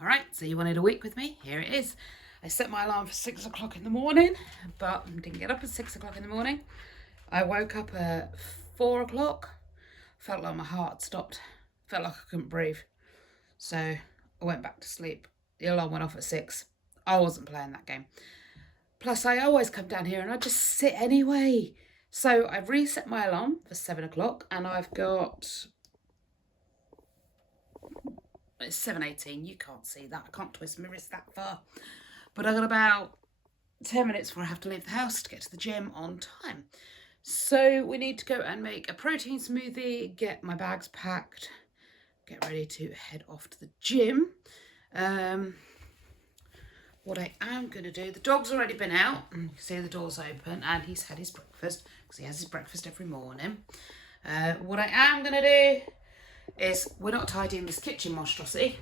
Alright, so you wanted a week with me? Here it is. I set my alarm for 6 o'clock in the morning, but didn't get up at 6 o'clock in the morning. I woke up at 4 o'clock. Felt like my heart stopped. Felt like I couldn't breathe. So I went back to sleep. The alarm went off at 6. I wasn't playing that game. Plus, I always come down here and I just sit anyway. So I've reset my alarm for 7 o'clock and I've got... It's 7:18. You can't see that. I can't twist my wrist that far. But I've got about 10 minutes before I have to leave the house to get to the gym on time. So we need to go and make a protein smoothie, get my bags packed, get ready to head off to the gym. What I am going to do, the dog's already been out. You can see the door's open and he's had his breakfast because he has his breakfast every morning. What I am going to do is, we're not tidying this kitchen monstrosity.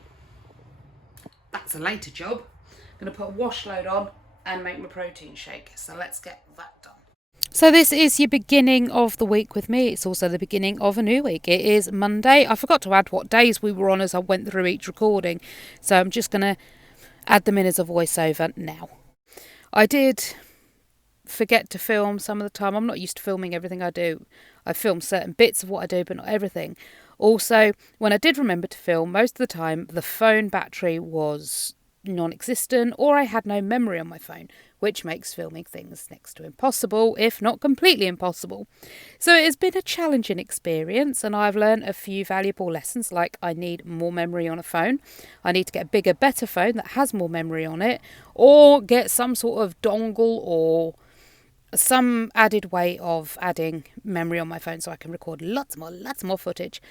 That's a later job. I'm going to put a wash load on and make my protein shake. So let's get that done. So this is your beginning of the week with me. It's also the beginning of a new week. It is Monday. I forgot to add what days we were on as I went through each recording. So I'm just going to add them in as a voiceover now. I did forget to film some of the time. I'm not used to filming everything I do. I film certain bits of what I do, but not everything. Also, when I did remember to film, most of the time the phone battery was non-existent or I had no memory on my phone, which makes filming things next to impossible, if not completely impossible. So it has been a challenging experience and I've learned a few valuable lessons, like I need more memory on a phone. I need to get a bigger, better phone that has more memory on it, or get some sort of dongle or some added way of adding memory on my phone so I can record lots more footage.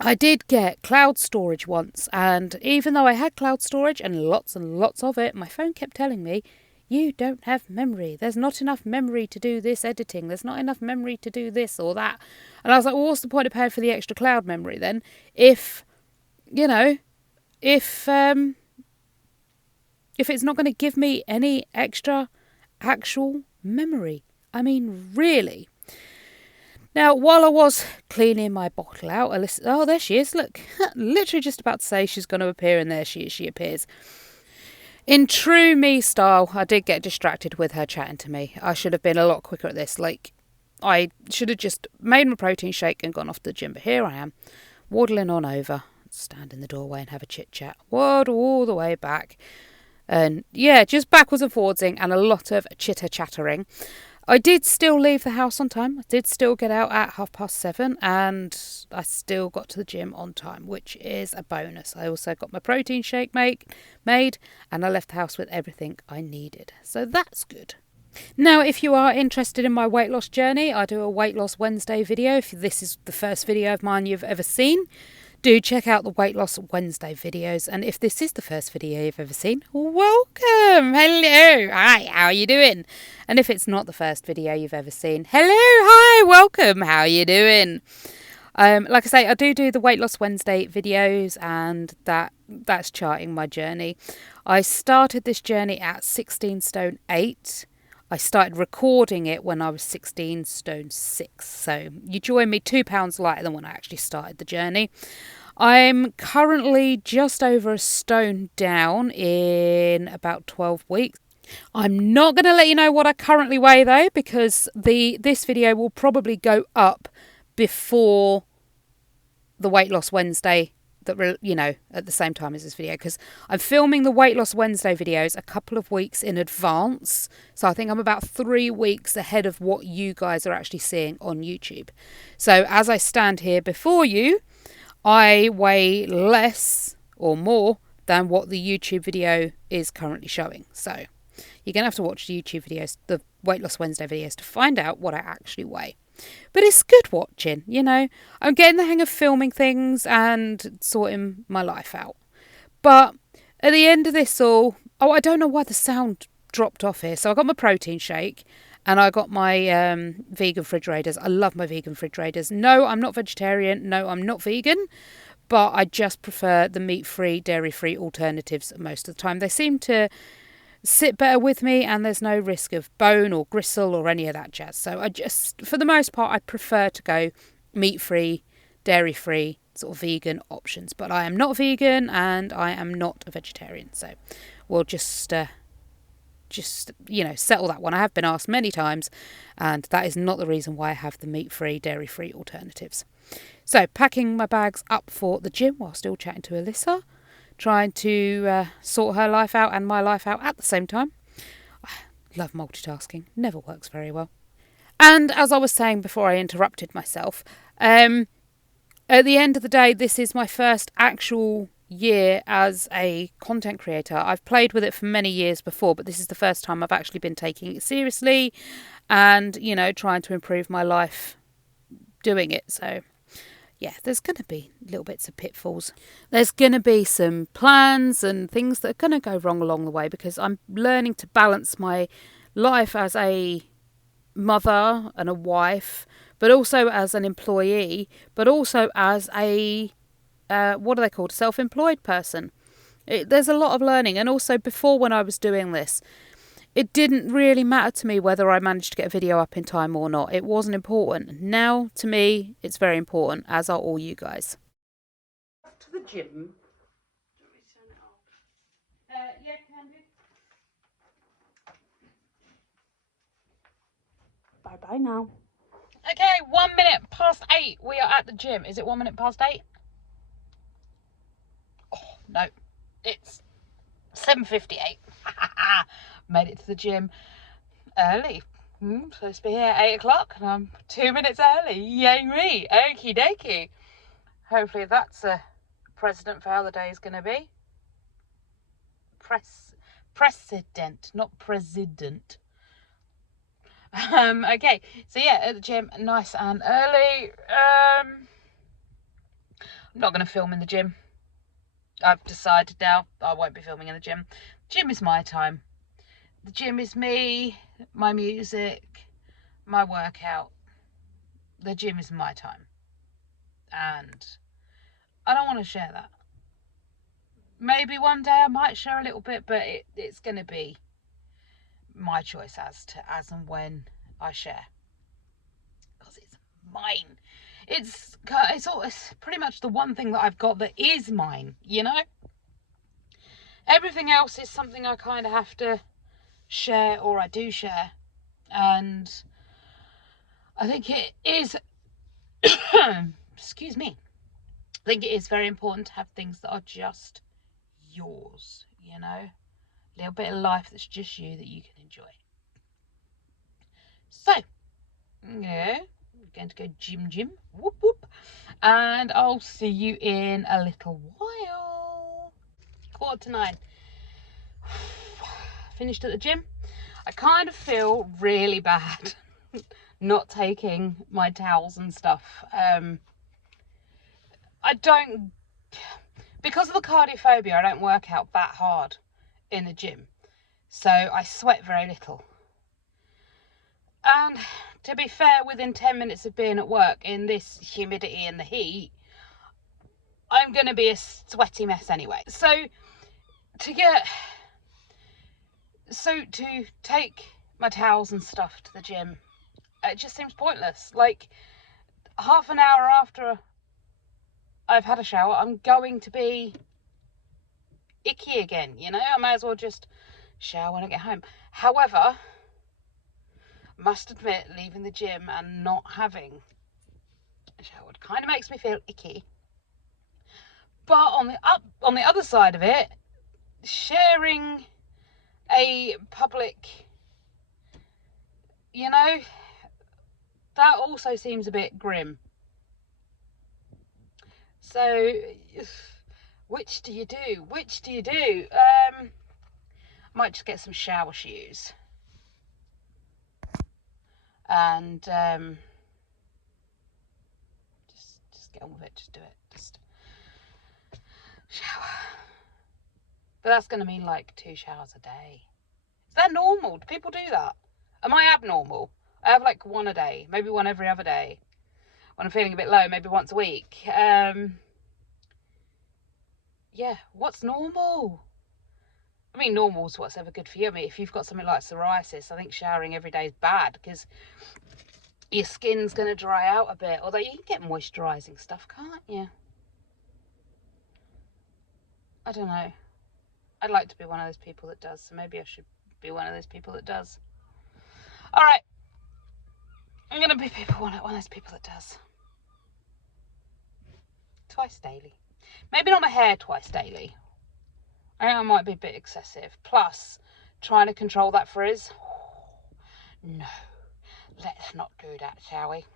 I did get cloud storage once, and even though I had cloud storage and lots of it, my phone kept telling me, you don't have memory. There's not enough memory to do this editing. There's not enough memory to do this or that. And I was like, well, what's the point of paying for the extra cloud memory then? If it's not going to give me any extra actual memory. I mean, really. Now, while I was cleaning my bottle out, I listened. Oh, there she is. Look, literally just about to say she's going to appear, and there she appears. In true me style, I did get distracted with her chatting to me. I should have been a lot quicker at this. Like, I should have just made my protein shake and gone off to the gym. But here I am, waddling on over, stand in the doorway and have a chit chat. Waddle all the way back. And yeah, just backwards and forwardsing and a lot of chitter-chattering. I did still leave the house on time. I did still get out at 7:30 and I still got to the gym on time, which is a bonus. I also got my protein shake made and I left the house with everything I needed. So that's good. Now, if you are interested in my weight loss journey, I do a Weight Loss Wednesday video. If this is the first video of mine you've ever seen, do check out the Weight Loss Wednesday videos. And if this is the first video you've ever seen, welcome. Hello. Hi, how are you doing? And if it's not the first video you've ever seen, hello, hi, welcome. How are you doing? Like I say, I do the Weight Loss Wednesday videos, and that's charting my journey. I started this journey at 16 stone 8. I started recording it when I was 16 stone 6. So you joined me 2 pounds lighter than when I actually started the journey. I'm currently just over a stone down in about 12 weeks. I'm not going to let you know what I currently weigh though, because this video will probably go up before the Weight Loss Wednesday, at the same time as this video, because I'm filming the Weight Loss Wednesday videos a couple of weeks in advance. So I think I'm about 3 weeks ahead of what you guys are actually seeing on YouTube. So as I stand here before you, I weigh less or more than what the YouTube video is currently showing. So you're going to have to watch the YouTube videos, the Weight Loss Wednesday videos, to find out what I actually weigh. But it's good watching, I'm getting the hang of filming things and sorting my life out. But at the end of this all, I don't know why the sound dropped off here. So I got my protein shake and I got my vegan fridge raiders. I love my vegan fridge raiders. No, I'm not vegetarian. No, I'm not vegan. But I just prefer the meat-free, dairy-free alternatives most of the time. They seem to sit better with me and there's no risk of bone or gristle or any of that jazz. So I just, for the most part, I prefer to go meat-free, dairy-free, sort of vegan options. But I am not vegan and I am not a vegetarian, so we'll just settle that one. I have been asked many times, and that is not the reason why I have the meat-free, dairy-free alternatives. So, packing my bags up for the gym while still chatting to Alyssa, trying to sort her life out and my life out at the same time. I love multitasking, never works very well. And as I was saying before I interrupted myself, at the end of the day, this is my first actual year as a content creator. I've played with it for many years before, but this is the first time I've actually been taking it seriously and, trying to improve my life doing it. So yeah, there's going to be little bits of pitfalls. There's going to be some plans and things that are going to go wrong along the way, because I'm learning to balance my life as a mother and a wife, but also as an employee, but also as a what are they called? Self-employed person. There's a lot of learning. And also before, when I was doing this, it didn't really matter to me whether I managed to get a video up in time or not. It wasn't important. Now, to me, it's very important, as are all you guys. To the gym. Yeah, can do. Bye-bye now. Okay, 1 minute past 8. We are at the gym. Is it 1 minute past 8? Oh, no. It's 7:58. Made it to the gym early. Supposed to be here at 8 o'clock and I'm 2 minutes early. Yay me. Okie dokie. Hopefully that's a precedent for how the day is going to be. Precedent, not president. Okay, so yeah, at the gym, nice and early. I'm not going to film in the gym. I've decided now I won't be filming in the gym. Gym is my time. The gym is me, my music, my workout. The gym is my time. And I don't want to share that. Maybe one day I might share a little bit, but it's going to be my choice as and when I share. Because it's mine. It's pretty much the one thing that I've got that is mine, Everything else is something I kind of have to share, or I do share. And I think it is, excuse me, I think it is very important to have things that are just yours, a little bit of life that's just you that you can enjoy. So, yeah, we're going to go gym, whoop whoop, and I'll see you in a little while. 8:45. Finished at the gym. I kind of feel really bad not taking my towels and stuff. Because of the cardiophobia, I don't work out that hard in the gym. So I sweat very little. And to be fair, within 10 minutes of being at work in this humidity and the heat, I'm going to be a sweaty mess anyway. So to take my towels and stuff to the gym, it just seems pointless. Like, half an hour after I've had a shower, I'm going to be icky again, I may as well just shower when I get home. However, I must admit, leaving the gym and not having a shower kind of makes me feel icky. But on the other side of it, sharing a public, that also seems a bit grim. So, which do you do? I might just get some shower shoes. And just get on with it, just do it. Just shower. But that's going to mean like 2 showers a day. Is that normal? Do people do that? Am I abnormal? I have like 1 a day, maybe 1 every other day. When I'm feeling a bit low, maybe once a week. Yeah, what's normal? I mean, normal's what's ever good for you. I mean, if you've got something like psoriasis, I think showering every day is bad because your skin's going to dry out a bit. Although you can get moisturising stuff, can't you? I don't know. I'd like to be one of those people that does, so maybe I should be one of those people that does. All right. I'm going to be one of those people that does. Twice daily. Maybe not my hair twice daily. I think I might be a bit excessive. Plus, trying to control that frizz. No. Let's not do that, shall we?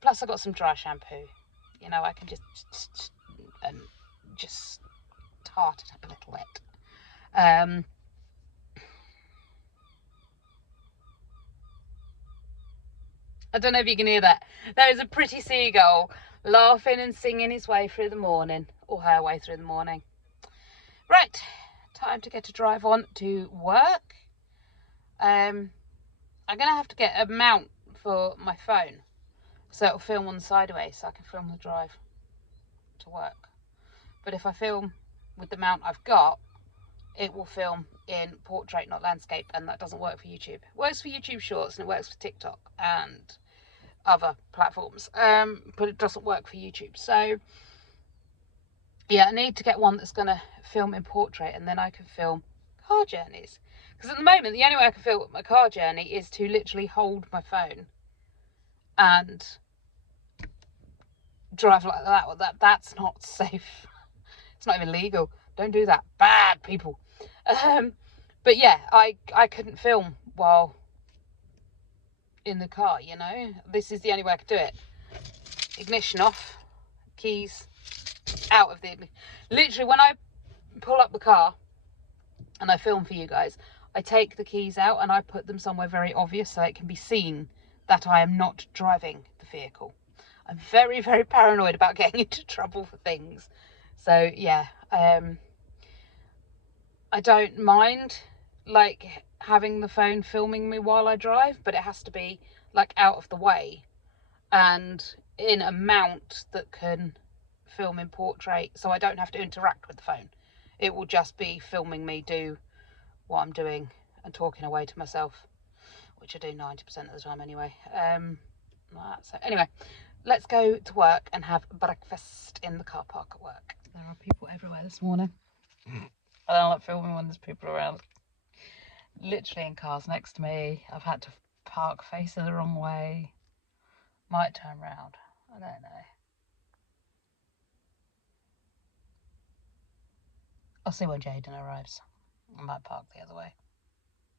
Plus, I got some dry shampoo. You know, I can just tart it up a little bit. I don't know if you can hear that. There is a pretty seagull laughing and singing his way through the morning, or her way through the morning. Right, time to get a drive on to work. I'm going to have to get a mount for my phone, so it'll film on the sideways, so I can film the drive to work. But if I film with the mount I've got, it will film in portrait, not landscape, and that doesn't work for YouTube. It works for YouTube Shorts and it works for TikTok and other platforms, but it doesn't work for YouTube. So yeah, I need to get one that's going to film in portrait, and then I can film car journeys. Because at the moment, the only way I can film my car journey is to literally hold my phone and drive like that. Well, that's not safe. It's not even legal. Don't do that. Bad people. But yeah, I couldn't film while in the car, you know. This is the only way I could do it. Ignition off, keys out of the ignition. Literally, when I pull up the car and I film for you guys, I take the keys out and I put them somewhere very obvious so it can be seen that I am not driving the vehicle. I'm very, very paranoid about getting into trouble for things. So yeah, I don't mind like having the phone filming me while I drive, but it has to be like out of the way and in a mount that can film in portrait, so I don't have to interact with the phone. It will just be filming me do what I'm doing and talking away to myself, which I do 90% of the time anyway. So anyway, let's go to work and have breakfast in the car park at work. There are people everywhere this morning. I don't like filming when there's people around. Literally in cars next to me. I've had to park facing the wrong way. Might turn round. I don't know. I'll see when Jaden arrives. I might park the other way.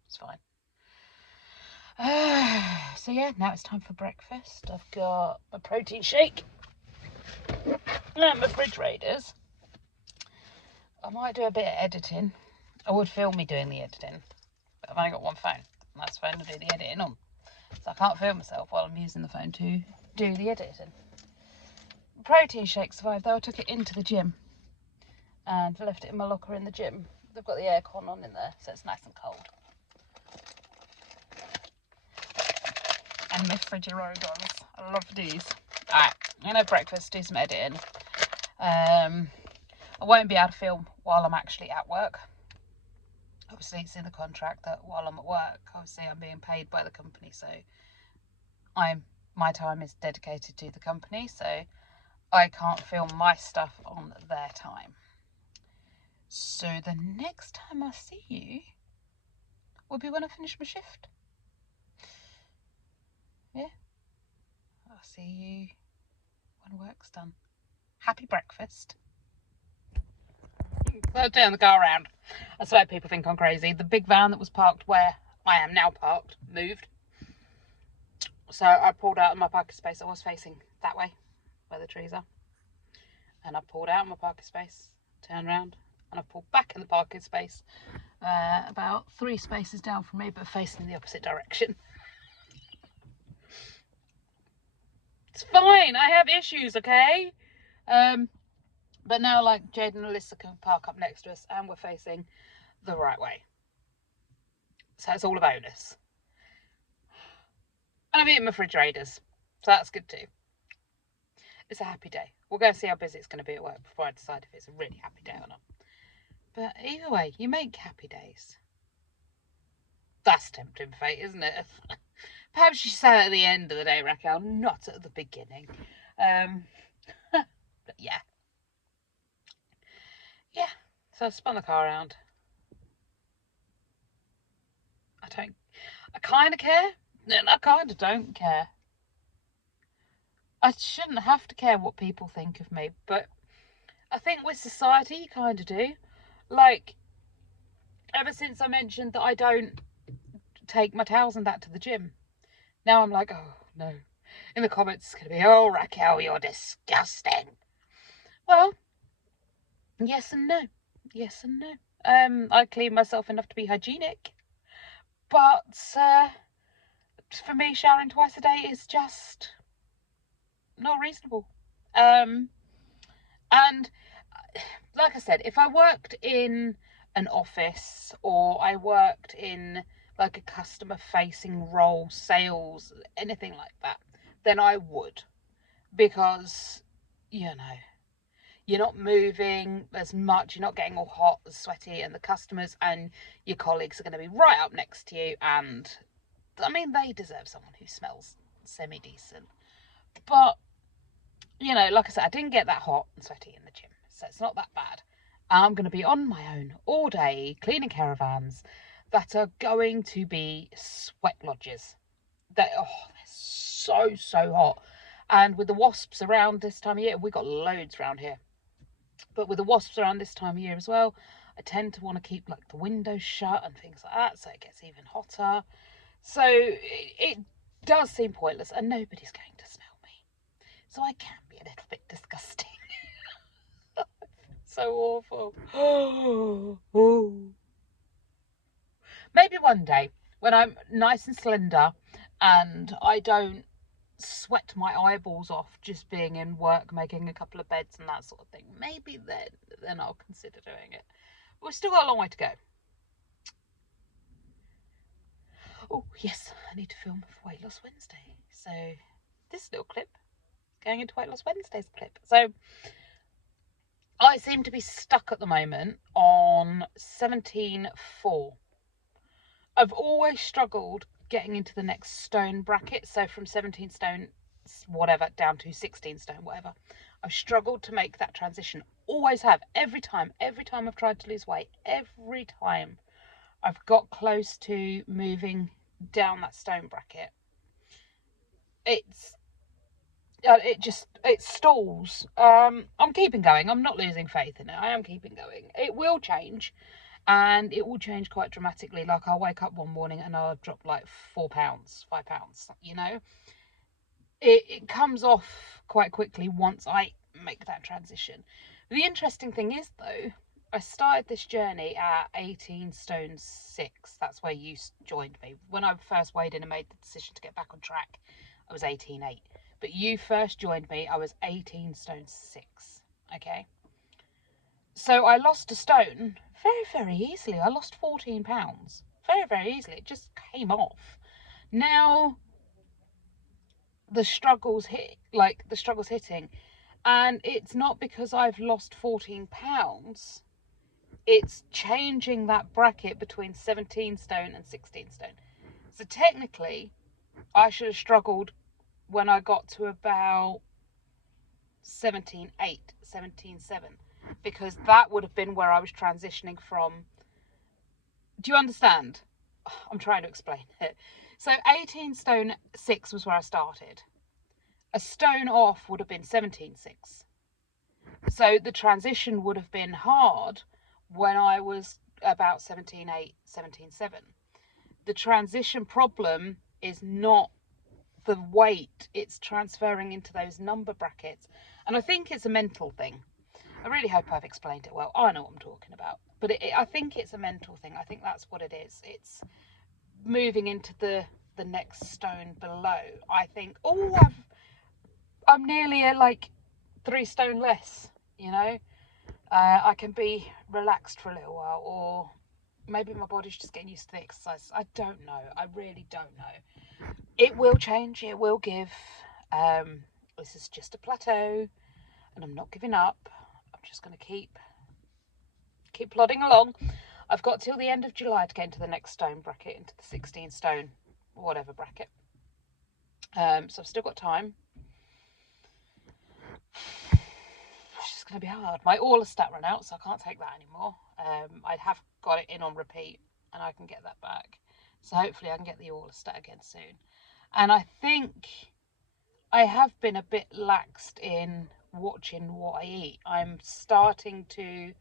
It's fine. So yeah, now it's time for breakfast. I've got a protein shake and my fridge raiders. I might do a bit of editing. I would film me doing the editing, but I've only got one phone, and that's the phone to do the editing on. So I can't film myself while I'm using the phone to do the editing. The protein shake survived though. I took it into the gym and left it in my locker in the gym. They've got the aircon on in there, so it's nice and cold. And my Friggirodos. I love these. Alright, I'm going to have breakfast, do some editing. I won't be able to film while I'm actually at work. Obviously, it's in the contract that while I'm at work, obviously I'm being paid by the company, so my time is dedicated to the company, so I can't film my stuff on their time. So the next time I see you will be when I finish my shift. Yeah. I'll see you when work's done. Happy breakfast. I'll turn the car around. I swear people think I'm crazy. The big van that was parked where I am now parked moved. So I pulled out of my parking space. I was facing that way where the trees are. And I pulled out of my parking space, turned around, and I pulled back in the parking space about 3 spaces down from me, but facing in the opposite direction. It's fine. I have issues, okay? But now, like, Jaden and Alyssa can park up next to us, and we're facing the right way. So it's all a bonus. And I've eaten my fridge raiders, so that's good too. It's a happy day. We'll go and see how busy it's going to be at work before I decide if it's a really happy day or not. But either way, you make happy days. That's tempting fate, isn't it? Perhaps you say it at the end of the day, Raquel, not at the beginning. But yeah. So I spun the car around. I kind of care, and I kind of don't care. I shouldn't have to care what people think of me, but I think with society, you kind of do. Like, ever since I mentioned that I don't take my towels and that to the gym, now I'm like, oh no. In the comments, it's going to be, oh, Raquel, you're disgusting. Well, yes and no. Yes and no. I clean myself enough to be hygienic, but for me, showering twice a day is just not reasonable. And like I said, if I worked in an office or I worked in like a customer facing role, sales, anything like that, then I would. Because, you know, you're not moving as much, you're not getting all hot and sweaty, and the customers and your colleagues are going to be right up next to you. And I mean, they deserve someone who smells semi decent. But, you know, like I said, I didn't get that hot and sweaty in the gym, so it's not that bad. I'm going to be on my own all day cleaning caravans that are going to be sweat lodges. They're so hot. And with the wasps around this time of year, we got loads around here. But with the wasps around this time of year as well, I tend to want to keep like the windows shut and things like that, so it gets even hotter. So it does seem pointless, and nobody's going to smell me. So I can be a little bit disgusting. So awful. Maybe one day when I'm nice and slender and I don't sweat my eyeballs off just being in work, making a couple of beds and that sort of thing. Maybe then I'll consider doing it. We've still got a long way to go. Oh yes, I need to film for Weight Loss Wednesday. So this little clip going into Weight Loss Wednesday's clip. So I seem to be stuck at the moment on 17.4. I've always struggled getting into the next stone bracket. So from 17 stone, whatever, down to 16 stone, whatever. I've struggled to make that transition. Always have. Every time I've tried to lose weight, every time I've got close to moving down that stone bracket, it stalls. I'm keeping going. I'm not losing faith in it. I am keeping going. It will change, and it will change quite dramatically. Like I'll wake up one morning and I'll drop like 4 pounds, 5 pounds. You know, it comes off quite quickly once I make that transition. The interesting thing is though, I started this journey at 18 stone 6. That's where you joined me. When I first weighed in and made the decision to get back on track, I was 18.8. But you first joined me, I was 18 stone 6. Okay. So I lost a stone very easily. I lost 14 pounds very easily. It just came off. Now the struggles hitting, and it's not because I've lost 14 pounds. It's changing that bracket between 17 stone and 16 stone. So technically, I should have struggled when I got to about 17.8, 17.7, because that would have been where I was transitioning from. Do you understand? I'm trying to explain it. So 18 stone 6 was where I started. A stone off would have been 17.6. So the transition would have been hard when I was about 17.8, 17.7. The transition problem is not the weight, it's transferring into those number brackets. And I think it's a mental thing. I really hope I've explained it well. I know what I'm talking about. But I think it's a mental thing. I think that's what it is. It's moving into the next stone below. I think, I'm nearly at like 3 stone less, you know. I can be relaxed for a little while, or maybe my body's just getting used to the exercise. I don't know. I really don't know. It will change. It will give. This is just a plateau, and I'm not giving up. I'm just going to keep plodding along. I've got till the end of July to get into the next stone bracket, into the 16 stone, whatever bracket. So I've still got time. It's just going to be hard. My orlistat ran out, so I can't take that anymore. I'd have got it in on repeat, and I can get that back. So hopefully I can get the Orlistat again soon. And I think I have been a bit laxed in watching what I eat. I'm starting to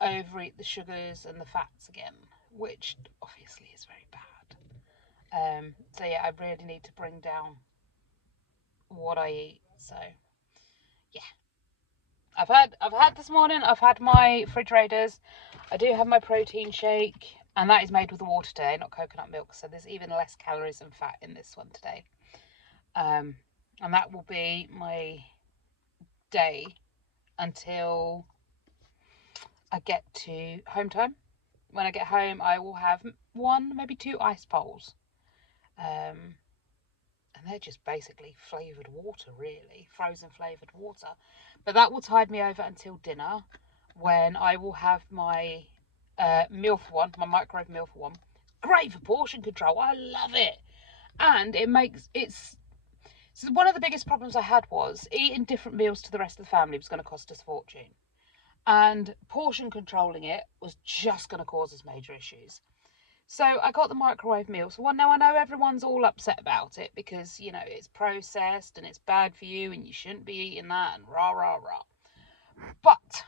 overeat the sugars and the fats again, which obviously is very bad. So yeah, I really need to bring down what I eat. So yeah, I've had this morning. I've had my Fridge Raiders. I do have my protein shake, and that is made with water today, not coconut milk. So there's even less calories and fat in this one today. And that will be my day until I get to home time. When I get home, I will have one, maybe two ice bowls. And they're just basically flavoured water, really, frozen flavoured water. But that will tide me over until dinner, when I will have my meal for one, my microwave meal for one. Great for portion control. I love it. And so one of the biggest problems I had was eating different meals to the rest of the family was going to cost us a fortune. And portion controlling it was just going to cause us major issues. So I got the microwave meal. So now I know everyone's all upset about it because, you know, it's processed and it's bad for you and you shouldn't be eating that and rah, rah, rah. But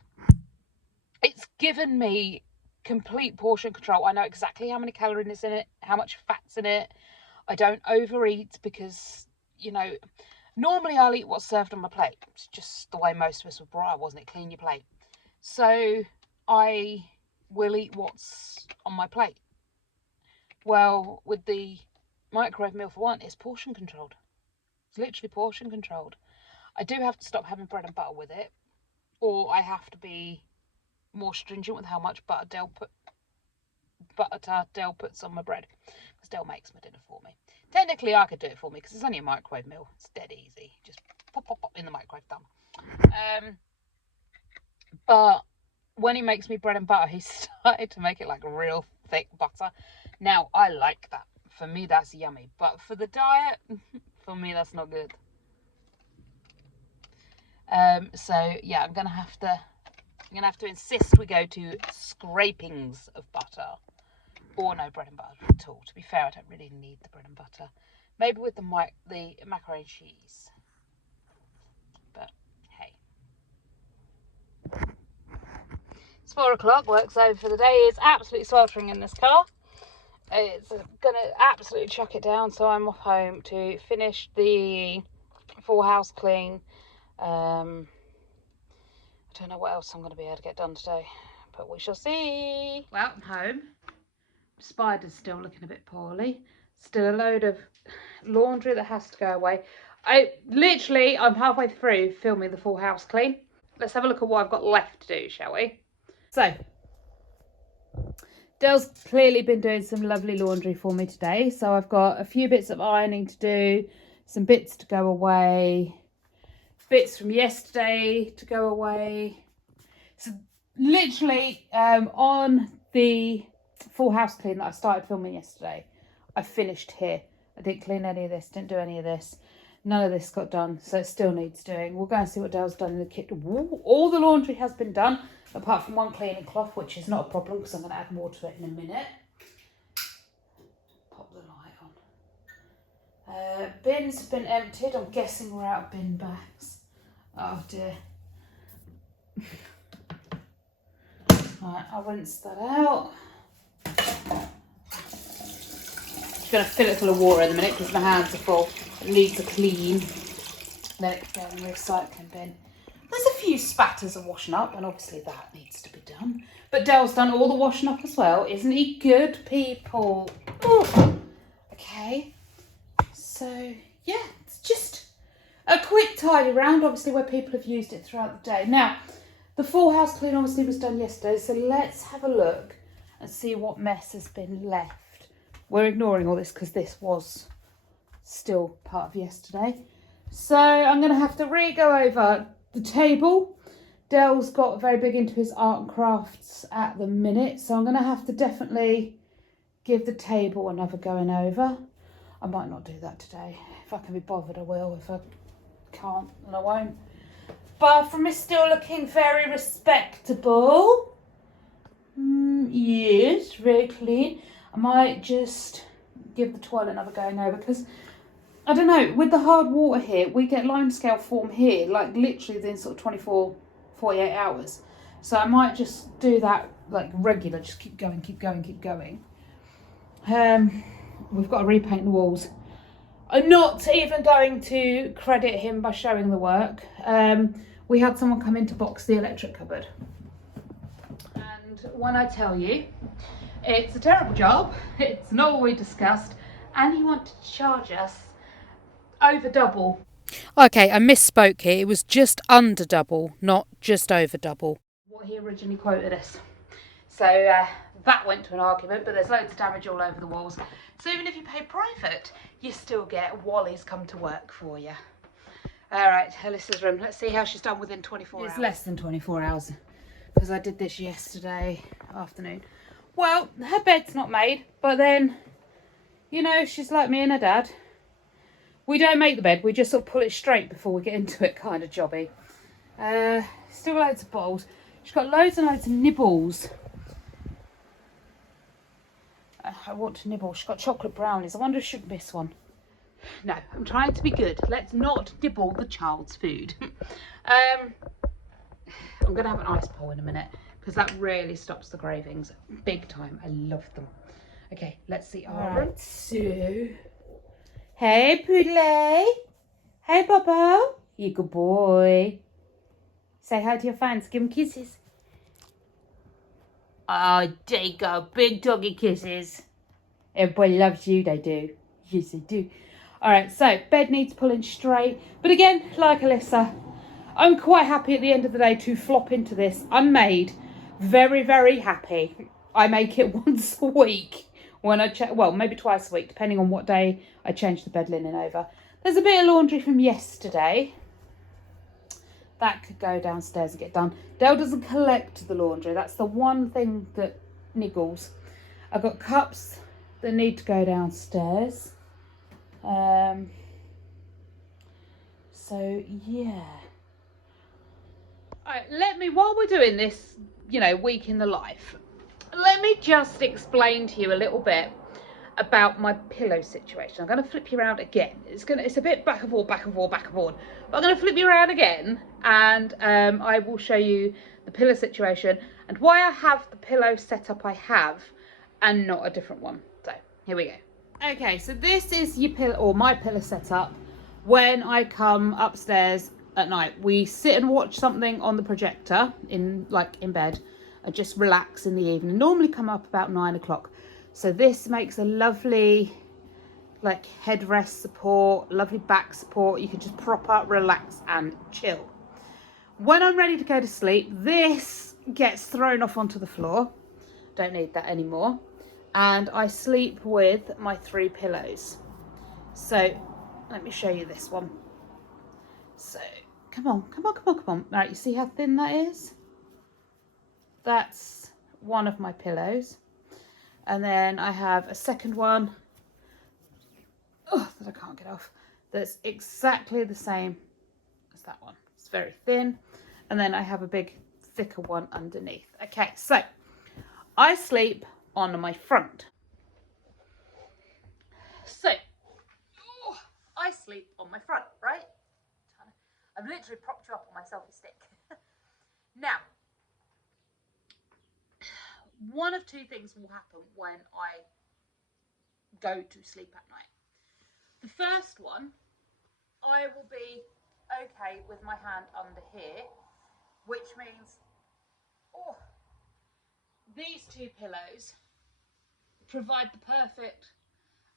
it's given me complete portion control. I know exactly how many calories is in it, how much fat's in it. I don't overeat because, you know, normally I'll eat what's served on my plate. It's just the way most of us were brought up, wasn't it? Clean your plate. So I will eat what's on my plate. Well, with the microwave meal for one, it's portion controlled. It's literally portion controlled. I do have to stop having bread and butter with it, or I have to be more stringent with how much butter Del puts on my bread, because Del makes my dinner for me. Technically, I could do it for me because it's only a microwave meal. It's dead easy. Just pop in the microwave, done. But when he makes me bread and butter, he started to make it like real thick butter. Now, I like that. For me, that's yummy. But for the diet, for me, that's not good. So yeah, I'm gonna have to insist we go to scrapings of butter, or no bread and butter at all. To be fair, I don't really need the bread and butter. Maybe with the macaroni and cheese. But hey, it's 4 o'clock. Work's over for the day. It's absolutely sweltering in this car. It's gonna absolutely chuck it down, so I'm off home to finish the full house clean. I don't know what else I'm going to be able to get done today, but we shall see. Well, I'm home. Spider's still looking a bit poorly. Still a load of laundry that has to go away. I'm halfway through filming the full house clean. Let's have a look at what I've got left to do, shall we? So, Del's clearly been doing some lovely laundry for me today. So I've got a few bits of ironing to do, some bits to go away, bits from yesterday to go away. So literally on the full house clean that I started filming yesterday, I finished here. I didn't clean any of this, didn't do any of this. None of this got done, so it still needs doing. We'll go and see what Dale's done in the kitchen. All the laundry has been done, apart from one cleaning cloth, which is not a problem because I'm going to add more to it in a minute. Pop the light on. Bins have been emptied. I'm guessing we're out of bin bags. Oh dear. Right, I'll rinse that out. Just going to fill it full of water in a minute because my hands are full. It needs a clean. Then it can go in the recycling bin. There's a few spatters of washing up, and obviously that needs to be done. But Dale's done all the washing up as well. Isn't he good, people? Ooh. Okay. So, yeah, it's just a quick tidy round, obviously, where people have used it throughout the day. Now, the full house clean obviously was done yesterday, so let's have a look and see what mess has been left. We're ignoring all this because this was still part of yesterday. So I'm going to have to go over the table. Dale's got very big into his art and crafts at the minute, so I'm going to have to definitely give the table another going over. I might not do that today. If I can be bothered, I will. If I can't, then I won't. Bathroom is still looking very respectable. Yes, very clean. I might just give the toilet another go now because, I don't know, with the hard water here, we get limescale form here, like literally within sort of 24, 48 hours. So I might just do that like regular, just keep going, keep going, keep going. We've got to repaint the walls. I'm not even going to credit him by showing the work. We had someone come in to box the electric cupboard. And when I tell you, it's a terrible job, it's not what we discussed, and he wanted to charge us over double. Okay, I misspoke here. It was just under double, not just over double. What he originally quoted us. So that went to an argument, but there's loads of damage all over the walls. So even if you pay private, you still get Wally's come to work for you. All right, Alyssa's room. Let's see how she's done within 24 hours. It's less than 24 hours because I did this yesterday afternoon. Well, her bed's not made, but then, you know, she's like me and her dad. We don't make the bed, we just sort of pull it straight before we get into it, kind of jobby. Still loads of bowls. She's got loads and loads of nibbles. I want to nibble. She's got chocolate brownies. I wonder if she'd miss one. No, I'm trying to be good. Let's not nibble the child's food. I'm going to have an ice bowl in a minute because that really stops the cravings big time. I love them. Okay, let's see. All right, so... Hey, Poodley. Hey, Bobo. You good boy. Say hi to your fans. Give them kisses. Oh, there you go. Big doggy kisses. Everybody loves you. They do. Yes, they do. All right, so bed needs pulling straight. But again, like Alyssa, I'm quite happy at the end of the day to flop into this unmade. Very, very happy. I make it once a week. When I check, well, maybe twice a week, depending on what day I change the bed linen over. There's a bit of laundry from yesterday. That could go downstairs and get done. Dale doesn't collect the laundry. That's the one thing that niggles. I've got cups that need to go downstairs. So, yeah. All right, while we're doing this, you know, week in the life, let me just explain to you a little bit about my pillow situation. I'm going to flip you around again. It's a bit back and forth, back and forth, back and forth. But I'm going to flip you around again, and I will show you the pillow situation and why I have the pillow setup I have and not a different one. So here we go. Okay, so this is your pillow, or my pillow setup when I come upstairs at night. We sit and watch something on the projector in bed. I just relax in the evening. Normally come up about 9 o'clock. So this makes a lovely like headrest support, lovely back support. You can just prop up, relax and chill. When I'm ready to go to sleep, this gets thrown off onto the floor. Don't need that anymore. And I sleep with my 3 pillows. So let me show you this one. So come on, come on, come on, come on. Right, you see how thin that is? That's one of my pillows. And then I have a second one that I can't get off. That's exactly the same as that one. It's very thin. And then I have a big, thicker one underneath. Okay, so I sleep on my front. So, I sleep on my front, right? I've literally propped you up on my selfie stick. Now, one of 2 things will happen when I go to sleep at night. The first one, I will be okay with my hand under here, which means these 2 pillows provide the perfect,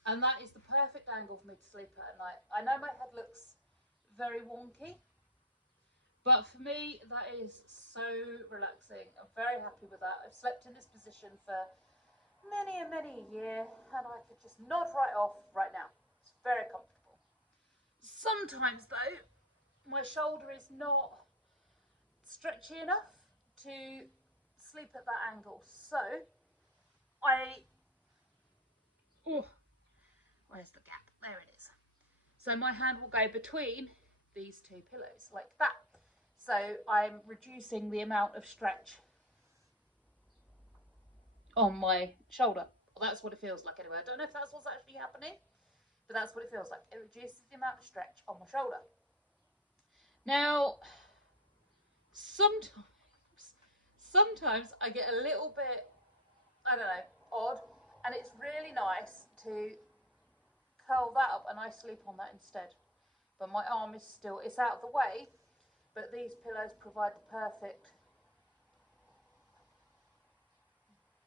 and that is the perfect angle for me to sleep at night. I know my head looks very wonky, but for me, that is so relaxing. I'm very happy with that. I've slept in this position for many a year, and I could just nod right off right now. It's very comfortable. Sometimes, though, my shoulder is not stretchy enough to sleep at that angle. So, where's the gap? There it is. So my hand will go between these 2 pillows, like that. So I'm reducing the amount of stretch on my shoulder. Well, that's what it feels like anyway. I don't know if that's what's actually happening, but that's what it feels like. It reduces the amount of stretch on my shoulder. Now, sometimes I get a little bit, I don't know, odd, and it's really nice to curl that up and I sleep on that instead. But my arm is still, it's out of the way, but these pillows provide the perfect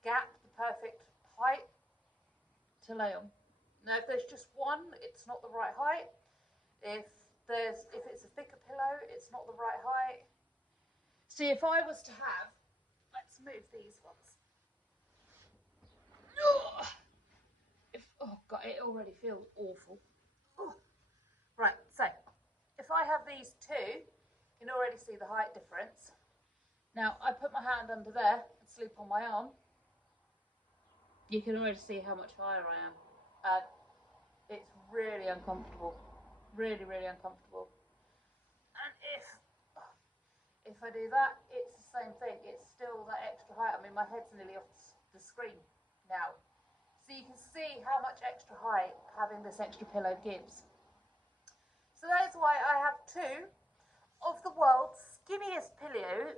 gap, the perfect height to lay on. Now, if there's just one, it's not the right height. If it's a thicker pillow, it's not the right height. See, if I was to have, let's move these ones. Oh God, it already feels awful. Right, so if I have these two, you can already see the height difference. Now, I put my hand under there and sleep on my arm. You can already see how much higher I am. And it's really uncomfortable. Really, really uncomfortable. And if I do that, it's the same thing. It's still that extra height. I mean, my head's nearly off the screen now. So you can see how much extra height having this extra pillow gives. So that's why I have two of the world's skinniest pillows.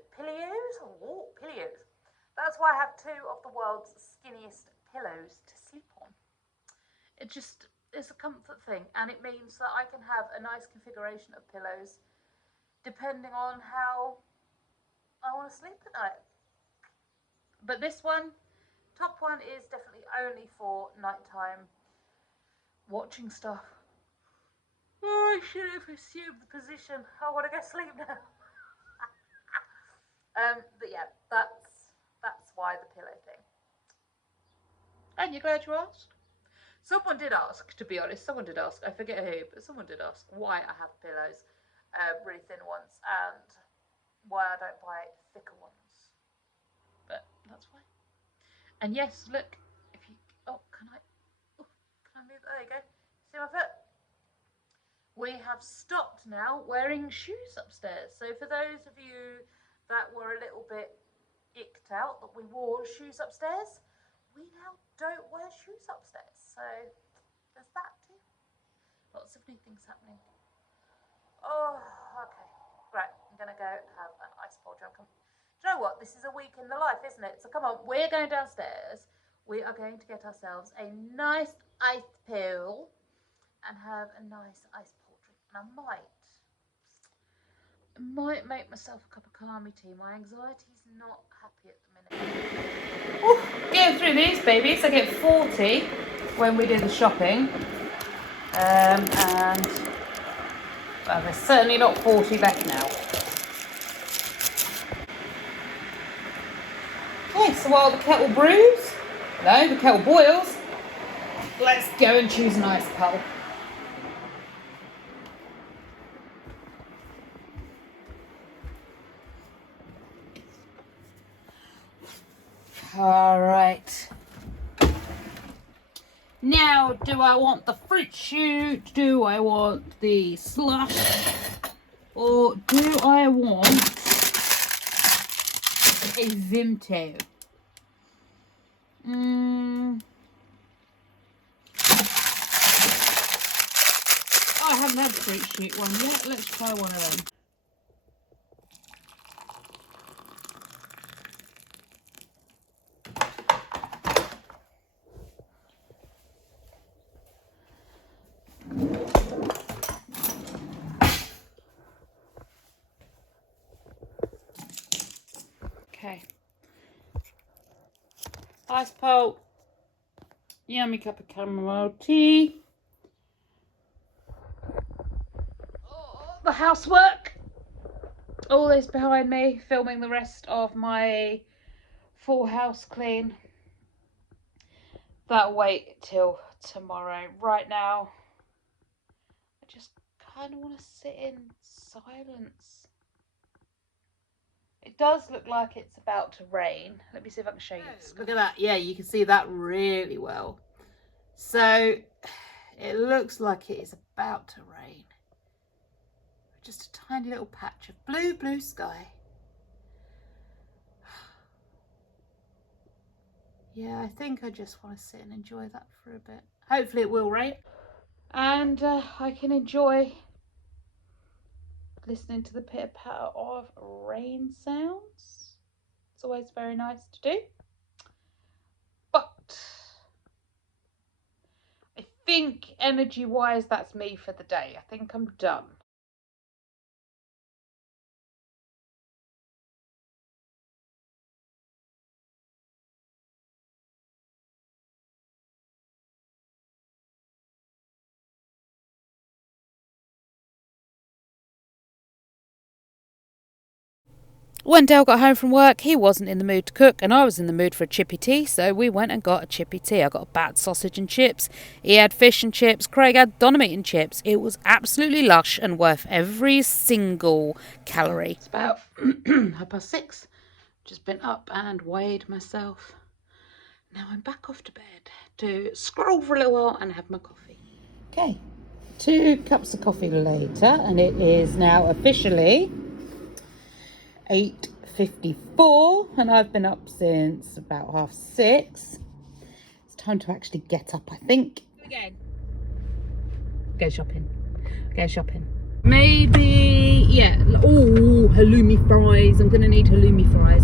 That's why I have two of the world's skinniest pillows to sleep on. It's a comfort thing, and it means that I can have a nice configuration of pillows depending on how I want to sleep at night. But this one, top one, is definitely only for nighttime watching stuff. Oh, I should have assumed the position. I want to go sleep now. But yeah, that's why the pillow thing. And you're glad you asked? Someone did ask, to be honest. Someone did ask. I forget who, but someone did ask why I have pillows, really thin ones, and why I don't buy thicker ones. But that's why. And yes, look, if you, can I move? There you go. See my foot? We have stopped now wearing shoes upstairs. So for those of you that were a little bit icked out that we wore shoes upstairs, we now don't wear shoes upstairs. So there's that too. Lots of new things happening. Oh, okay. Right, I'm going to go have an ice bowl drink. Do you know what? This is a week in the life, isn't it? So come on, we're going downstairs. We are going to get ourselves a nice ice pool and have a nice ice bowl drink. And I might make myself a cup of calmie tea. My anxiety's not happy at the minute. Ooh, getting through these babies. I get 40 when we do the shopping. And well, there's certainly not 40 left now. Okay, so while the kettle brews, the kettle boils, let's go and choose an ice pull. All right. Now, do I want the fruit shoot? Do I want the slush? Or do I want a Vimto? I haven't had the fruit shoot one yet. Let's try one of them. Okay. Ice pulp. Yummy cup of chamomile tea. Oh, the housework. All this behind me, filming the rest of my full house clean. That'll wait till tomorrow. Right now, I just kind of want to sit in silence. It does look like it's about to rain. Let me see if I can show you this. Look at that. Yeah, you can see that really well. So it looks like it is about to rain. Just a tiny little patch of blue sky. Yeah, I think I just want to sit and enjoy that for a bit. Hopefully it will rain. And I can enjoy listening to the pitter patter of rain sounds. It's always very nice to do. But I think energy wise, that's me for the day. I think I'm done. When Dale got home from work, he wasn't in the mood to cook, and I was in the mood for a chippy tea, so we went and got a chippy tea. I got a bat sausage and chips. He had fish and chips. Craig had doner meat and chips. It was absolutely lush and worth every single calorie. It's about 6:30. Just been up and weighed myself. Now I'm back off to bed to scroll for a little while and have my coffee. Okay, 2 cups of coffee later, and it is now officially 8:54, and I've been up since about 6:30. It's time to actually get up, I think. Again. Go shopping. Go shopping. Maybe, yeah. Oh, halloumi fries. I'm going to need halloumi fries.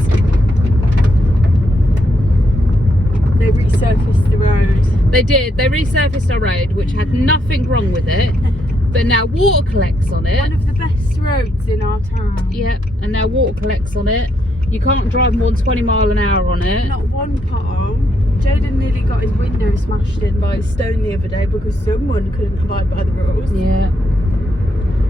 They resurfaced the road. They did. They resurfaced our road, which had nothing wrong with it. But now water collects on it. One of the best roads in our town. Yep, and now water collects on it. You can't drive more than 20 miles an hour on it. Not one pothole. Jaden nearly got his window smashed in by a stone the other day because someone couldn't abide by the rules. Yeah.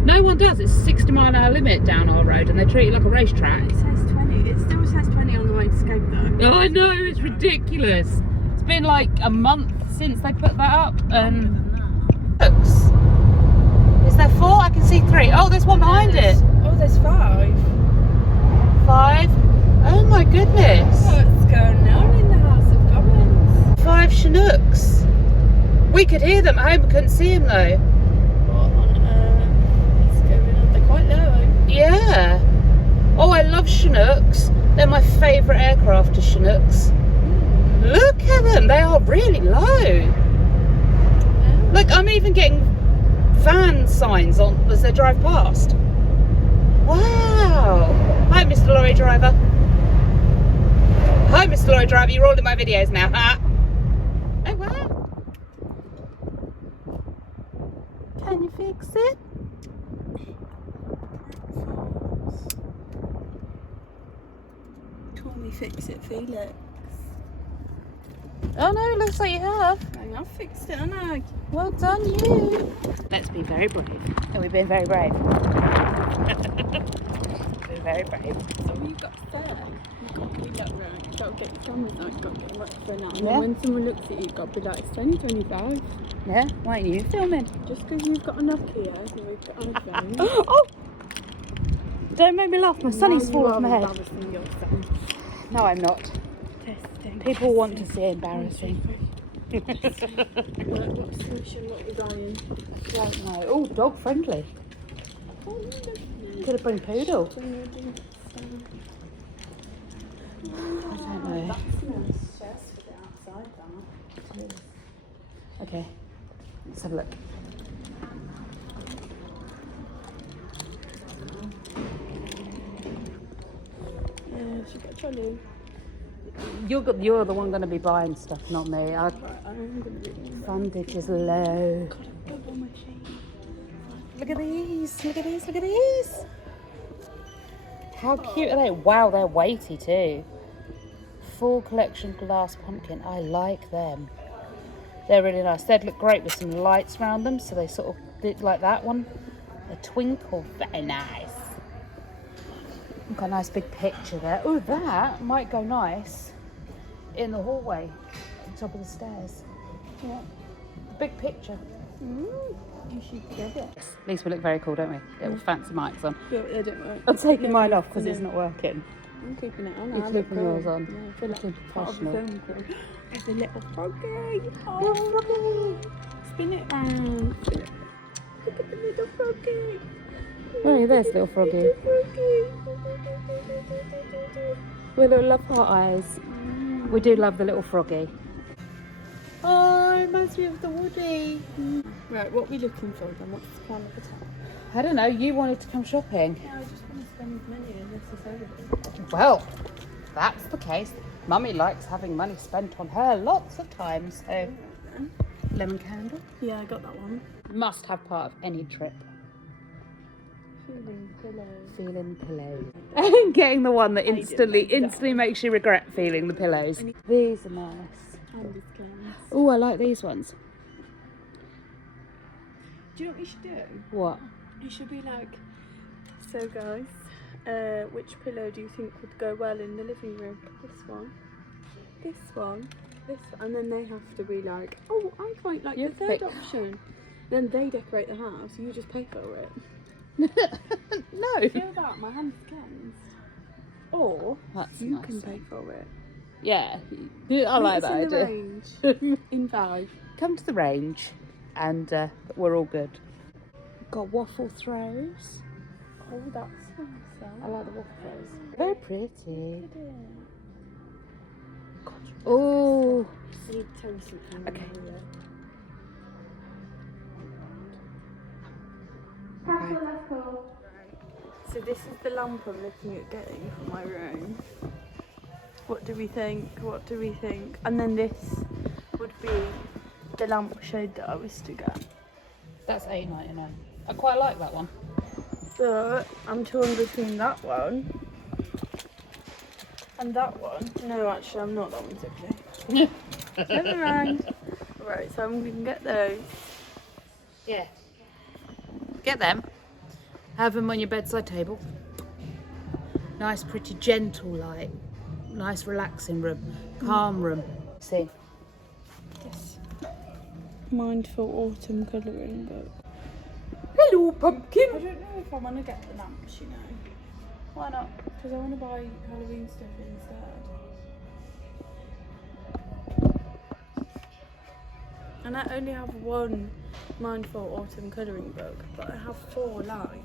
No one does. It's 60 mile an hour limit down our road, and they treat it like a racetrack. It says 20. It still says 20 on the way to Scope though. Oh, I know, it's ridiculous. It's been like a month since they put that up, and looks. Is there 4? I can see 3. Oh, there's one behind it. Oh, there's 5. 5. Oh my goodness. What's going on in the House of Commons? 5 Chinooks. We could hear them at home, but couldn't see them though. What on earth is going on? They're quite low. Yeah. Oh, I love Chinooks. They're my favourite aircraft, are Chinooks. Look at them. They are really low. Yeah. Look, I'm even getting van signs on as they drive past. Wow. Hi, Mr. Lorry Driver. Hi, Mr. Lorry Driver. You're all in my videos now. Huh? Oh, wow. Can you fix it? Call me Fix It Felix. Oh no, looks like you have. I've fixed it, haven't I? Well done, you. Let's be very brave. And we've been very brave. We're very brave. So you've got to say, you've got to be like, right, you've got to get your cameras out, you've got to get a microphone out. And Yeah. when someone looks at you, you've got to be like, it's 2025. Yeah, why aren't you filming? Just because you've got a Nokia and we've got iPhones. Oh! Don't make me laugh, my sonny's fallen off my head. Embarrassing yourself. No, I'm not. Testing. People want to see embarrassing. What solution, what we're buying? I don't know. Oh, dog friendly. Could have been poodle. I don't know. That smells stress with it outside, that. Okay, let's have a look. Yeah, she got a trolley. You're the one going to be buying stuff, not me. Right, I'm going to do Fundage is low. double machine. Look at these, look at these, look at these. How cute are they? Wow, they're weighty too. Full collection glass pumpkin. I like them. They're really nice. They'd look great with some lights around them, so they sort of did like that one. A twinkle, very nice. Got a nice big picture there. Oh, that might go nice in the hallway at the top of the stairs. Yeah, the big picture. You should get it. At least we look very cool, don't we? Little fancy mics on. Yeah, it didn't work. I'm taking mine off because it's not working. I'm keeping it on. You're I keeping look yours cool. on. Yeah, I feel like Looking part of the professional. film crew. There's a little froggy. Little froggy. Spin it round. Spin it. Look at the little froggy. Oh, there's little froggy. Little froggy. With little love heart eyes. We do love the little froggy. Oh, it reminds me of the Woody. Right, what are we looking for then? What's the plan of attack? I don't know, you wanted to come shopping. Yeah, I just want to spend money unnecessarily. Well, that's the case. Mummy likes having money spent on her lots of times, so... Lemon candle. Yeah, I got that one. Must have part of any trip. Feeling pillow. Feeling pillows. Getting the one that instantly makes you regret feeling the pillows. These are nice. Candy cans. Oh, I like these ones. Do you know what you should do? What? You should be like, so guys, which pillow do you think would go well in the living room? This one, this one, this one. And then they have to be like, oh, I quite like the third option. Then they decorate the house, you just pay for it. No. Feel that, my hand's cleansed. Or That's you nice. can pay for it. Yeah, I like that in the idea. range. In 5. Come to the range and we're all good. Got waffle throws. Oh, that's nice. I like the waffle throws. Very pretty. Look at it. Oh. I need to tell you something. Okay. So this is the lamp I'm looking at getting for my room. What do we think? What do we think? And then this would be the lampshade that I was to get. That's $8.99. I quite like that one. But I'm torn between that one and that one. No, actually, I'm not. That one's okay. Never mind. Right, so I'm going to get those. Yeah. Get them. Have them on your bedside table. Nice, pretty, gentle light. Nice, relaxing room. Calm room. See. This Mindful Autumn Colouring Book. Hello, pumpkin. I don't know if I want to get the lamps, you know. Why not? Because I want to buy Halloween stuff instead. And I only have one Mindful Autumn Colouring Book, but I have 4 lights.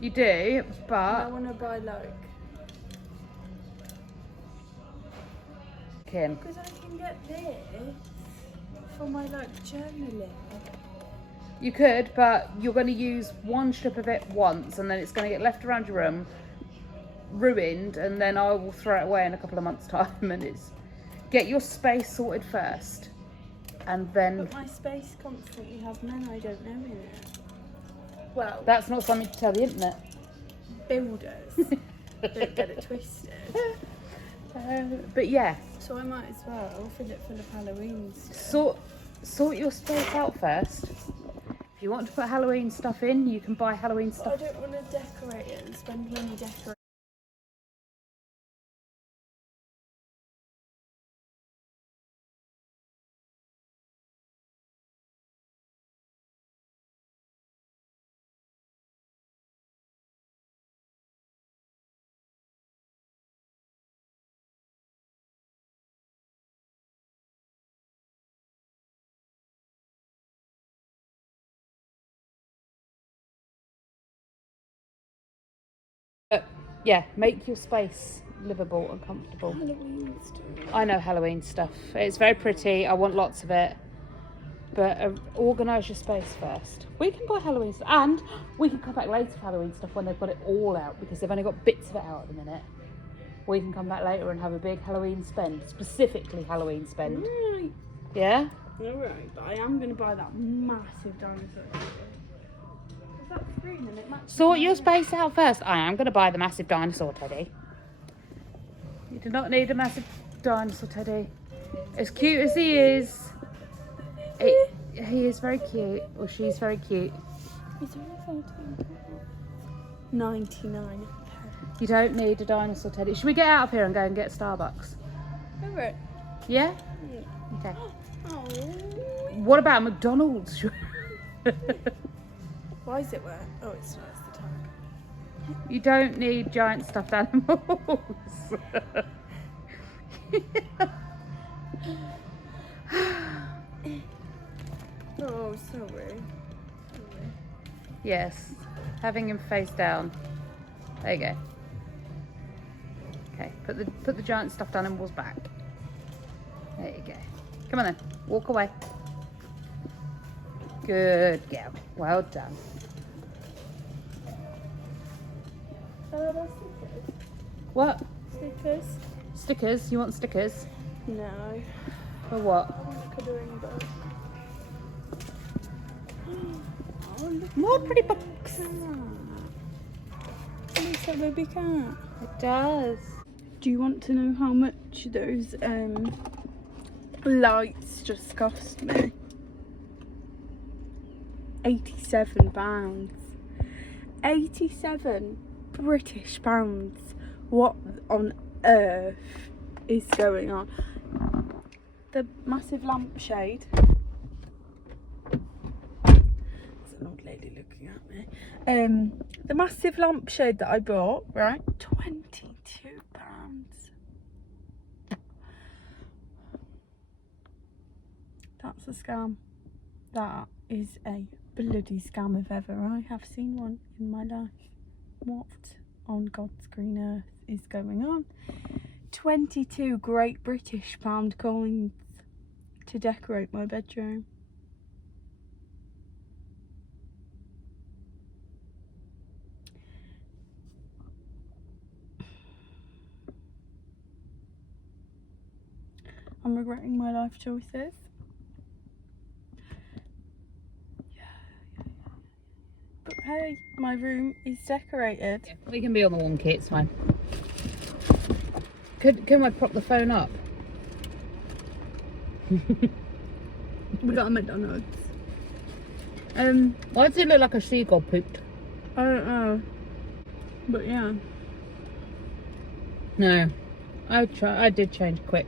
You do, And I but want to buy like... Kim. Because I can get this for my like journaling. You could, but you're going to use one strip of it once and then it's going to get left around your room, ruined, and then I will throw it away in a couple of months' time. And it's get your space sorted first, and then But my space constantly has men I don't know in it. Well, that's not something to tell the internet. builders. Don't get it twisted. But yeah, So I might as well fill it full of Halloween stuff. sort your space out first. If you want to put Halloween stuff in, you can buy Halloween But I stuff. don't want to decorate it and spend money decorating. But yeah, make your space livable and comfortable. Halloween stuff. I know Halloween stuff. It's very pretty. I want lots of it. But organise your space first. We can buy Halloween stuff, and we can come back later for Halloween stuff when they've got it all out, because they've only got bits of it out at the minute. We can come back later and have a big Halloween spend, specifically Halloween spend. Alright. Yeah? Alright, but I am going to buy that massive dinosaur. Is that green and it matches? Sort your space out first. I am going to buy the massive dinosaur teddy. You do not need a massive dinosaur teddy. As cute as he is, he is very cute, or she's very cute. Is there a 14? 99. You don't need a dinosaur teddy. Should we get out of here and go and get Starbucks? Alright. Yeah? Okay. Oh. What about McDonald's? Why is it wet? Oh, it's not. It's the tag. You don't need giant stuffed animals. Oh, sorry. Yes. Having him face down. There you go. Okay, put the giant stuffed animals back. There you go. Come on then, walk away. Good girl. Well done. That's stickers. What? Stickers? Stickers? You want stickers? No. For what? Colouring book. Oh, look More at pretty that books. cat. Looks like a baby cat. It does. Do you want to know how much those lights just cost me? £87. 87 British pounds. What on earth is going on? The massive lampshade. There's an old lady looking at me. The massive lampshade that I bought, right? £22. That's a scam. That is a bloody scam if ever I have seen one in my life. What on God's green earth is going on? 22 Great British pound coins to decorate my bedroom. I'm regretting my life choices. But hey, my room is decorated. Yeah, we can be on the wonky, it's fine. Can I prop the phone up? We got a McDonald's. Why does it look like a seagull pooped? I don't know. But yeah. No, I did change quick,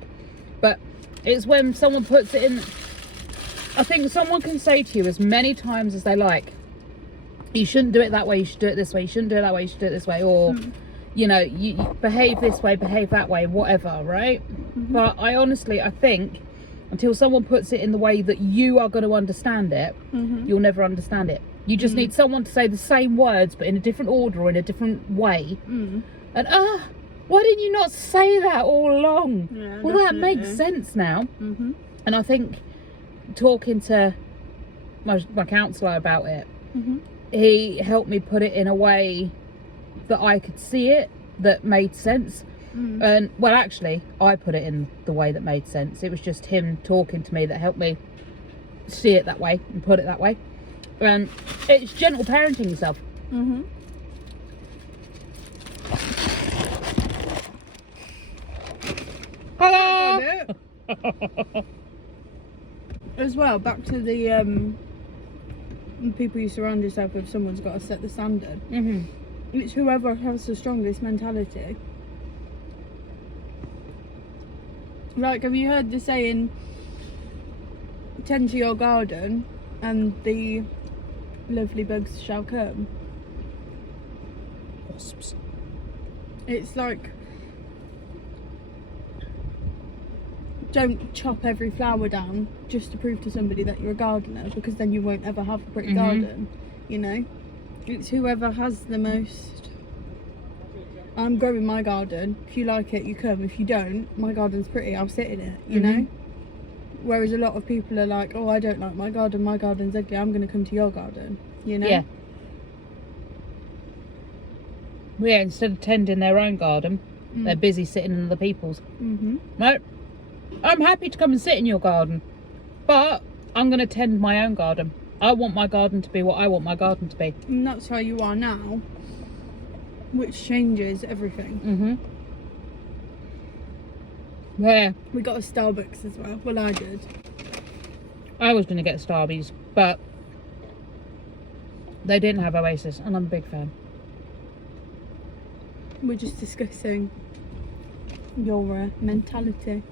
but it's when someone puts it in. I think someone can say to you as many times as they like, you shouldn't do it that way, you should do it this way, you shouldn't do it that way, you should do it this way, or you know, you behave this way, behave that way, whatever, right? But I think until someone puts it in the way that you are going to understand it, you'll never understand it. You just need someone to say the same words but in a different order or in a different way. And why didn't you not say that all along? Yeah, well, that makes sense now. And I think talking to my counsellor about it, he helped me put it in a way that I could see it, that made sense. And well, actually, I put it in the way that made sense. It was just him talking to me that helped me see it that way and put it that way. And it's gentle parenting yourself. Hello. As well, back to the people you surround yourself with. Someone's got to set the standard. It's whoever has the strongest mentality. Like, have you heard the saying, tend to your garden and the lovely bugs shall come? Wasps. It's like, don't chop every flower down just to prove to somebody that you're a gardener, because then you won't ever have a pretty garden, you know? It's whoever has the most. I'm growing my garden. If you like it, you come. If you don't, my garden's pretty, I'll sit in it, you know? Whereas a lot of people are like, oh, I don't like my garden's ugly, I'm going to come to your garden, you know? Yeah. Yeah, instead of tending their own garden, they're busy sitting in other people's. No, I'm happy to come and sit in your garden, but I'm going to tend my own garden. I want my garden to be what I want my garden to be. And that's how you are now, which changes everything. Yeah. We got a Starbucks as well. Well, I did. I was going to get Starbies, but they didn't have Oasis, and I'm a big fan. We're just discussing your mentality.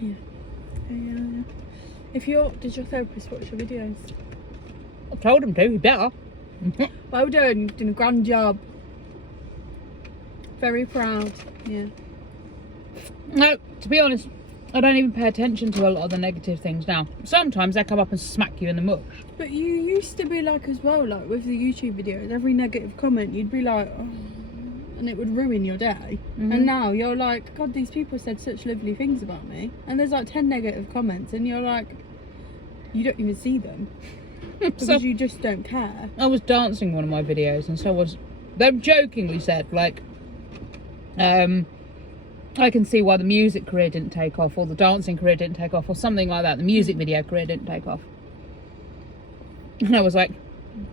Yeah. Did your therapist watch your videos? I told him to, he better. Well done, you've done a grand job. Very proud. Yeah. No, to be honest, I don't even pay attention to a lot of the negative things now. Sometimes they come up and smack you in the mush. But you used to be like as well, like with the YouTube videos, every negative comment you'd be like, oh, and it would ruin your day. And now you're like, God, these people said such lovely things about me, and there's like 10 negative comments, and you're like, you don't even see them because So- you just don't care. I was dancing one of my videos, and so was. They jokingly said, like, I can see why the music career didn't take off, or the dancing career didn't take off, or something like that. The music video career didn't take off. And I was like,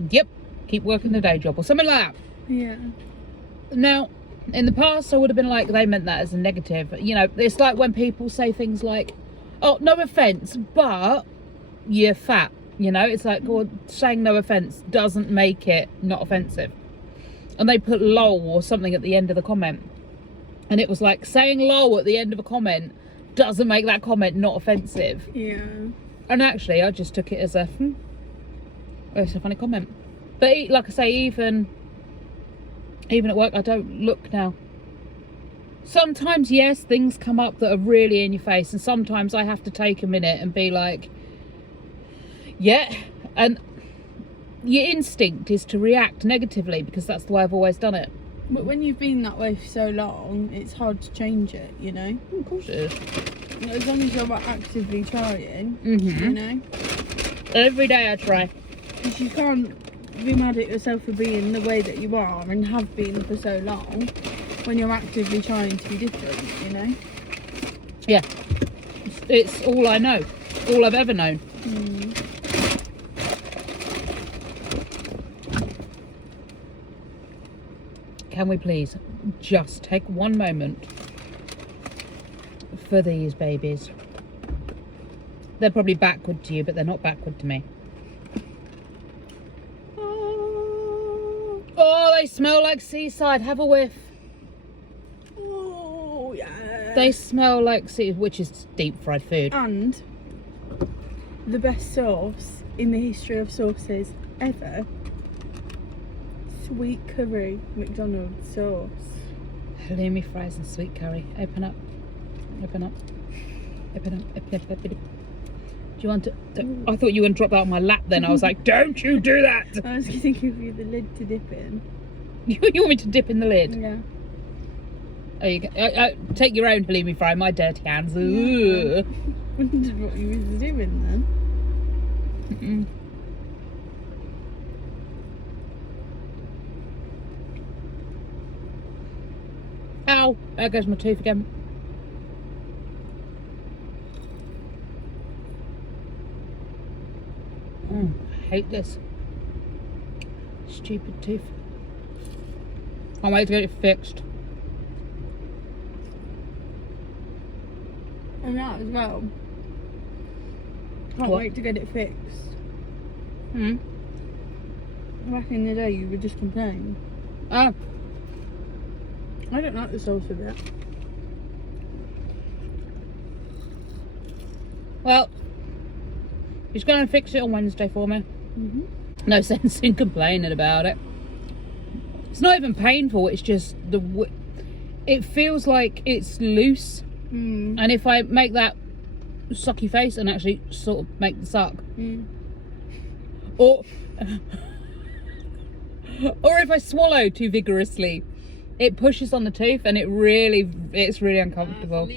yep, keep working the day job, or something like that. Yeah. Now, in the past, I would have been like, they meant that as a negative. You know, it's like when people say things like, oh, no offence, but you're fat. You know, it's like, well, saying no offence doesn't make it not offensive. And they put lol or something at the end of the comment. And it was like, saying lol at the end of a comment doesn't make that comment not offensive. Yeah. And actually, I just took it as a, it's a funny comment. But like I say, even at work, I don't look now. Sometimes, yes, things come up that are really in your face. And sometimes I have to take a minute and be like, yeah. And your instinct is to react negatively because that's the way I've always done it. But when you've been that way for so long, it's hard to change it, you know? Of course it is. As long as you're actively trying, Mhm. you know? Every day I try. Because you can't be mad at yourself for being the way that you are and have been for so long when you're actively trying to be different, you know? Yeah. It's all I know. All I've ever known. Can we please just take one moment for these babies? They're probably backward to you, but they're not backward to me. Oh, they smell like seaside. Have a whiff. Oh, yeah. They smell like which is deep fried food. And the best sauce in the history of sauces ever. Sweet curry McDonald's sauce. Halloumi fries and sweet curry. Open up. Open up. Open up. Open up. Open up. Do you want to? I thought you were going to drop that on my lap then. I was like, don't you do that. I was going to give you the lid to dip in. You want me to dip in the lid? Yeah. Oh, you take your own halloumi fry, my dirty hands. Yeah. Ooh. Wondered what you was doing then. Mm-mm. Ow! There goes my tooth again. I hate this. Stupid tooth. Can't wait to get it fixed. And that as well. Can't What? wait to get it fixed. Hmm. Back in the day, you would just complain. Oh, I don't like the sauce of it. well. He's going to fix it on Wednesday for me. Mm-hmm. No sense in complaining about it. It's not even painful. It's just it feels like it's loose. Mm. And if I make that sucky face and actually sort of make the suck, Mm. or if I swallow too vigorously, it pushes on the tooth and it's really uncomfortable.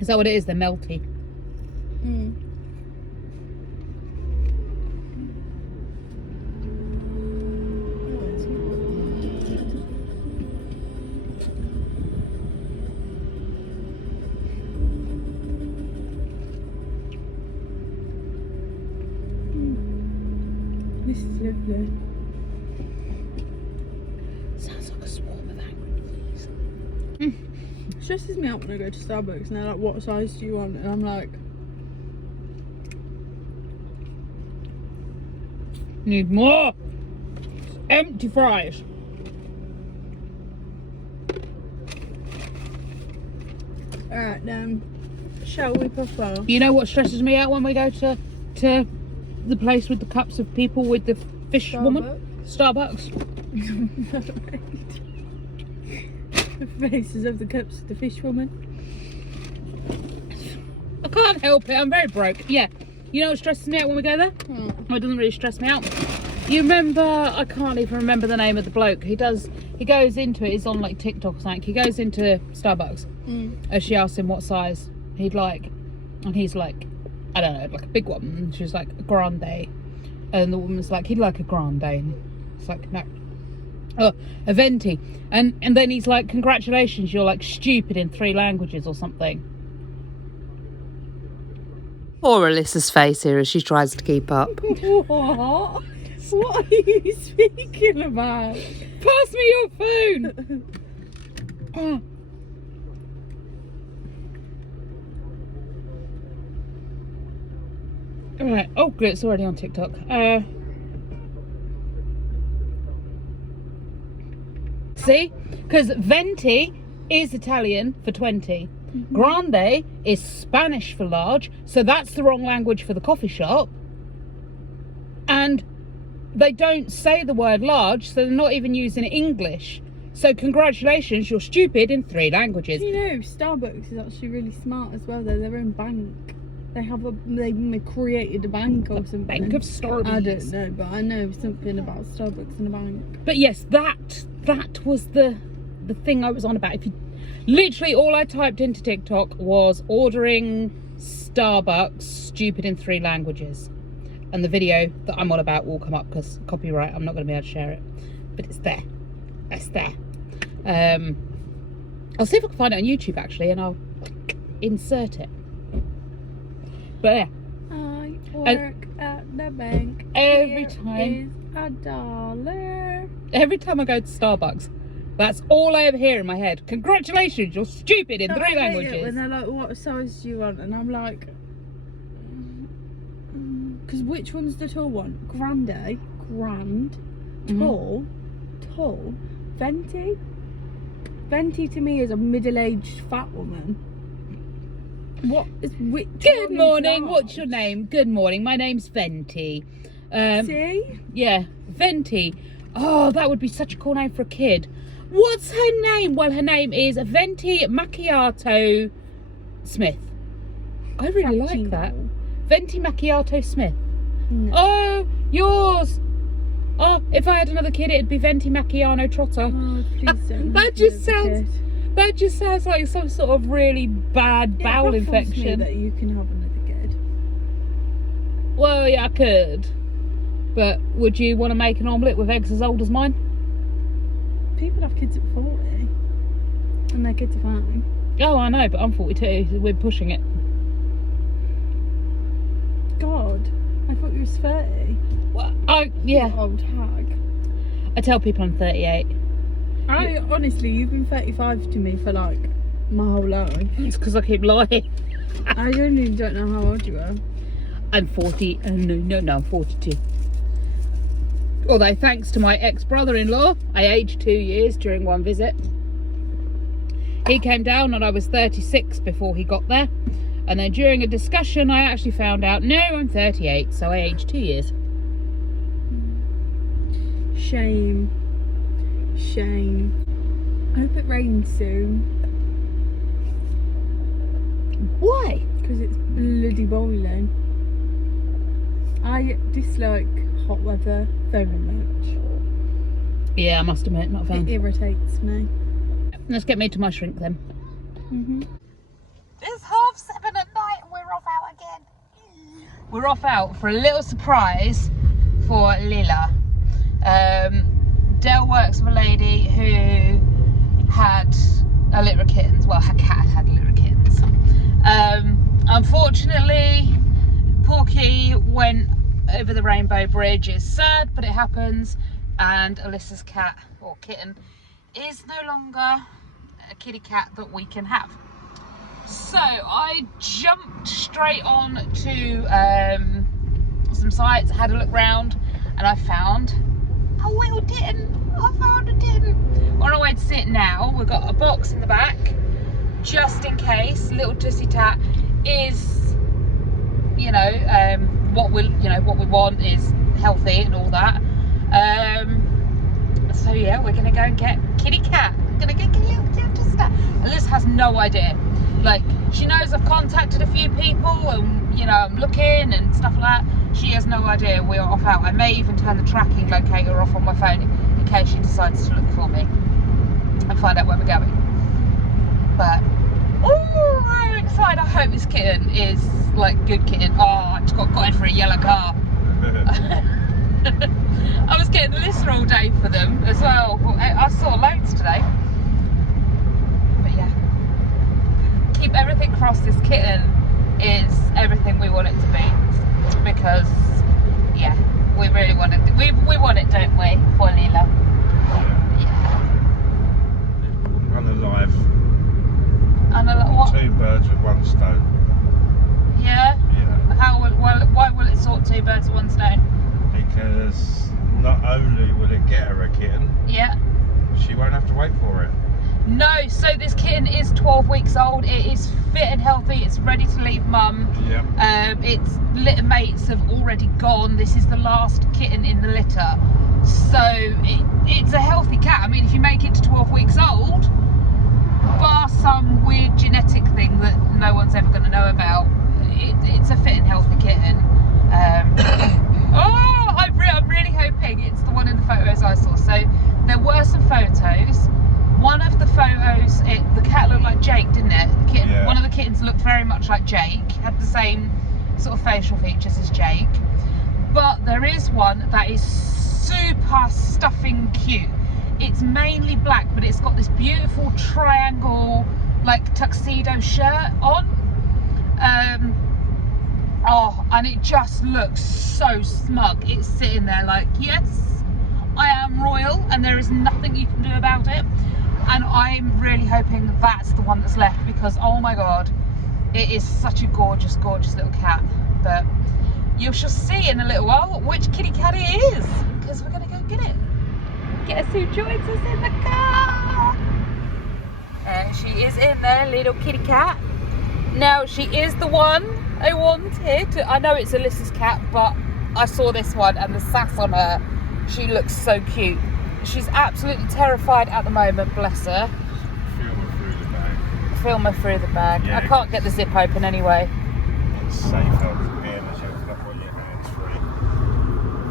Is that what it is? They're melty. Mm. This is lovely. Sounds like a swarm of angry bees. It stresses me out when I go to Starbucks and they're like, what size do you want? And I'm like, Need more empty fries. alright then, shall we pop off? You know what stresses me out when we go to the place with the cups of people with the fish woman? Starbucks. The faces of the cups of the fish woman. I can't help it. I'm very broke. Yeah. You know what stresses me out when we go there? Hmm. Well, it doesn't really stress me out. You remember, I can't even remember the name of the bloke. He goes into it, he's on like TikTok or something. He goes into Starbucks and she asks him what size he'd like. And he's like, I don't know, like a big one. And she's like, a grande. And the woman's like, he'd like a grande. And it's like, no. Oh, a venti. And then he's like, congratulations, you're like stupid in 3 languages or something. Poor Alyssa's face here as she tries to keep up. What? What are you speaking about? Pass me your phone! Oh. Alright, oh good, it's already on TikTok. See? Because venti is Italian for 20. Grande is Spanish for large, so that's the wrong language for the coffee shop. And they don't say the word large, so they're not even using English. So congratulations, you're stupid in 3 languages. You know, Starbucks is actually really smart as well. They're their own bank. They created a bank or something. Bank of Starbucks. I don't know, but I know something about Starbucks and a bank. But yes, that was the thing I was on about. If you literally all I typed into TikTok was ordering Starbucks stupid in 3 languages. And the video that I'm on about will come up because copyright, I'm not going to be able to share it. But it's there. It's there. I'll see if I can find it on YouTube actually and I'll insert it. But yeah. I work at the bank. Every time. Is $1. Every time I go to Starbucks, that's all I ever hear in my head. Congratulations, you're stupid in 3 languages. When they're like, what size do you want? And I'm like, because which one's the tall one? Grande, grand, tall, tall, venti. Venti to me is a middle-aged fat woman. What is which? Good morning. What's your name? Good morning. My name's Venti. See? Yeah, Venti. Oh, that would be such a cool name for a kid. What's her name? Well, her name is Venti Macchiato Smith. I really like that. Venti Macchiato Smith. No. Oh, yours. Oh, if I had another kid, it'd be Venti Macchiano Trotter. Oh, please don't. That just sounds like some sort of really bad bowel infection. That you can have another kid. Well, yeah, I could. But would you want to make an omelette with eggs as old as mine? People have kids at 40. And their kids are fine. Oh, I know, but I'm 42, so we're pushing it. God, I thought you was 30. Well, yeah. Old hag. I tell people I'm 38. Honestly, you've been 35 to me for like my whole life. It's because I keep lying. I genuinely don't know how old you are. I'm 40. No, I'm 42. Although, thanks to my ex-brother-in-law, I aged 2 years during one visit. He came down and I was 36 before he got there. And then during a discussion, I actually found out, no, I'm 38, so I aged 2 years. Shame. I hope it rains soon. Why? Because it's bloody boiling. I dislike hot weather very much. Yeah, I must admit, not fun. It irritates me. Let's get me to my shrink then. It's 7:30 at night and we're off out again. We're off out for a little surprise for Lila. Dell works with a lady who had a litter of kittens. Well, her cat had a litter of kittens. Unfortunately, Porky went over the Rainbow Bridge. It's sad, but it happens. And Alyssa's cat, or kitten, is no longer a kitty cat that we can have. So I jumped straight on to some sites, had a look round, and I found a little kitten. I found a kitten. On our way to sit now, we've got a box in the back, just in case little Tussie Tat is, what we want is healthy and all that. So yeah, we're gonna go and get kitty cat. Gonna get little Tussie Tat. And Liz has no idea. Like, she knows I've contacted a few people and I'm looking and stuff like that. She has no idea we are off out. I may even turn the tracking locator off on my phone in case she decides to look for me and find out where we're going. But, oh, I'm excited. I hope this kitten is like good kitten. Oh, I just got in for a yellow car. I was getting the listener all day for them as well. I saw loads today. But yeah, keep everything crossed. This kitten is everything we want it to be, because yeah, we really want it. We want it, don't we, for Lila? Yeah. Unalive. What? 2 birds with 1 stone. Yeah. Yeah. Why will it sort 2 birds with 1 stone? Because not only will it get her a kitten, Yeah. she won't have to wait for it. No, so this kitten is 12 weeks old. It is fit and healthy. It's ready to leave mum. Yeah. Its litter mates have already gone. This is the last kitten in the litter. So it's a healthy cat. I mean, if you make it to 12 weeks old, bar some weird genetic thing that no one's ever going to know about, it's a fit and healthy kitten. Oh, I'm really hoping it's the one in the photos I saw. So there were some photos. One of the photos, the cat looked like Jake, didn't it? Yeah. One of the kittens looked very much like Jake, had the same sort of facial features as Jake. But there is one that is super stuffing cute. It's mainly black, but it's got this beautiful triangle, like tuxedo shirt on. Oh, and it just looks so smug. It's sitting there like, yes, I am royal, and there is nothing you can do about it. And I'm really hoping that's the one that's left, because oh my god, it is such a gorgeous, gorgeous little cat. But you shall see in a little while which kitty cat it is, because we're going to go get it. Guess who joins us in the car? And she is in there, little kitty cat. Now, she is the one I wanted. I know it's Alyssa's cat, but I saw this one and the sass on her. She looks so cute. She's absolutely terrified at the moment, bless her. Feel her through the bag. Film her through the bag. Yeah. I can't get the zip open anyway. It's safe out from here, unless you've got all your hands free.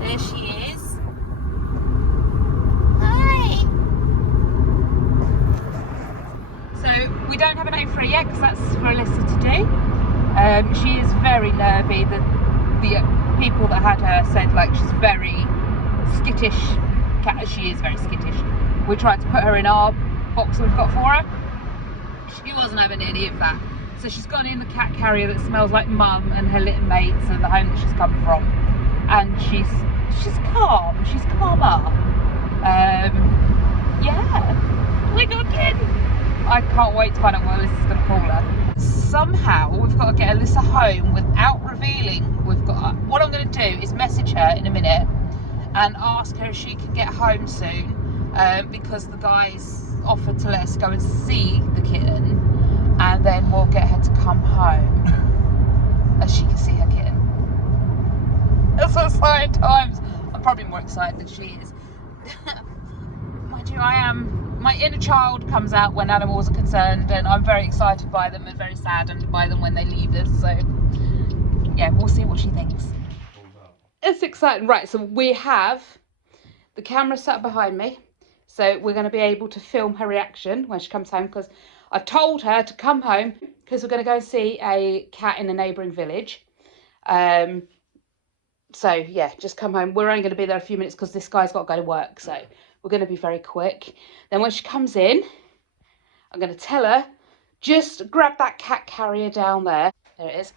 There she is. Hi. So we don't have a name for her yet, because that's for Alyssa to do. She is very nervy. The people that had her said like she's very skittish cat. She is very skittish. We tried to put her in our box we've got for her. She wasn't having any of that. So she's gone in the cat carrier that smells like mum and her little mates and the home that she's come from. And she's calm. She's calmer. Yeah. We got in. I can't wait to find out what Alyssa's going to call her. Somehow we've got to get Alyssa home without revealing. What I'm going to do is message her in a minute and ask her if she can get home soon, because the guys offered to let us go and see the kitten, and then we'll get her to come home as she can see her kitten. It's exciting times. I'm probably more excited than she is. Mind you, my inner child comes out when animals are concerned, and I'm very excited by them and very saddened by them when they leave us. So yeah, we'll see what she thinks. It's exciting. Right, so we have the camera set behind me, so we're going to be able to film her reaction when she comes home, because I've told her to come home because we're going to go and see a cat in a neighbouring village. So yeah, just come home. We're only going to be there a few minutes because this guy's got to go to work, so we're going to be very quick. Then when she comes in, I'm going to tell her, just grab that cat carrier down there. There it is.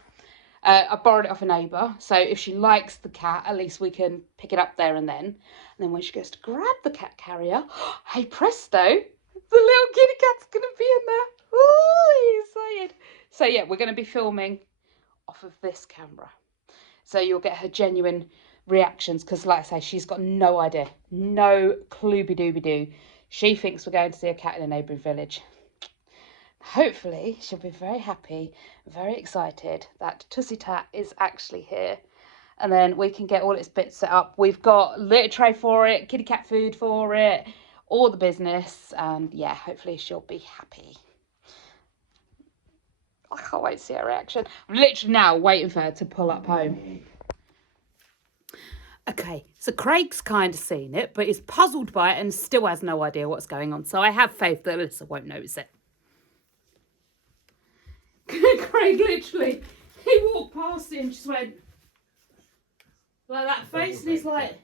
I borrowed it off a neighbour, so if she likes the cat, at least we can pick it up there and then. And then when she goes to grab the cat carrier, hey presto, the little kitty cat's going to be in there. Ooh, excited. So yeah, we're going to be filming off of this camera. So you'll get her genuine reactions, because like I say, she's got no idea, no clue-be-doo-be-doo. She thinks we're going to see a cat in a neighbouring village. Hopefully she'll be very happy, very excited that Tussie Tat is actually here, and then we can get all its bits set up. We've got litter tray for it, kitty cat food for it, all the business, and yeah, hopefully she'll be happy. I can't wait to see her reaction. I'm literally now waiting for her to pull up home. Okay, so Craig's kind of seen it, but is puzzled by it and still has no idea what's going on. So I have faith that Alyssa won't notice it. Craig literally, he walked past it and just went like that face, and he's like,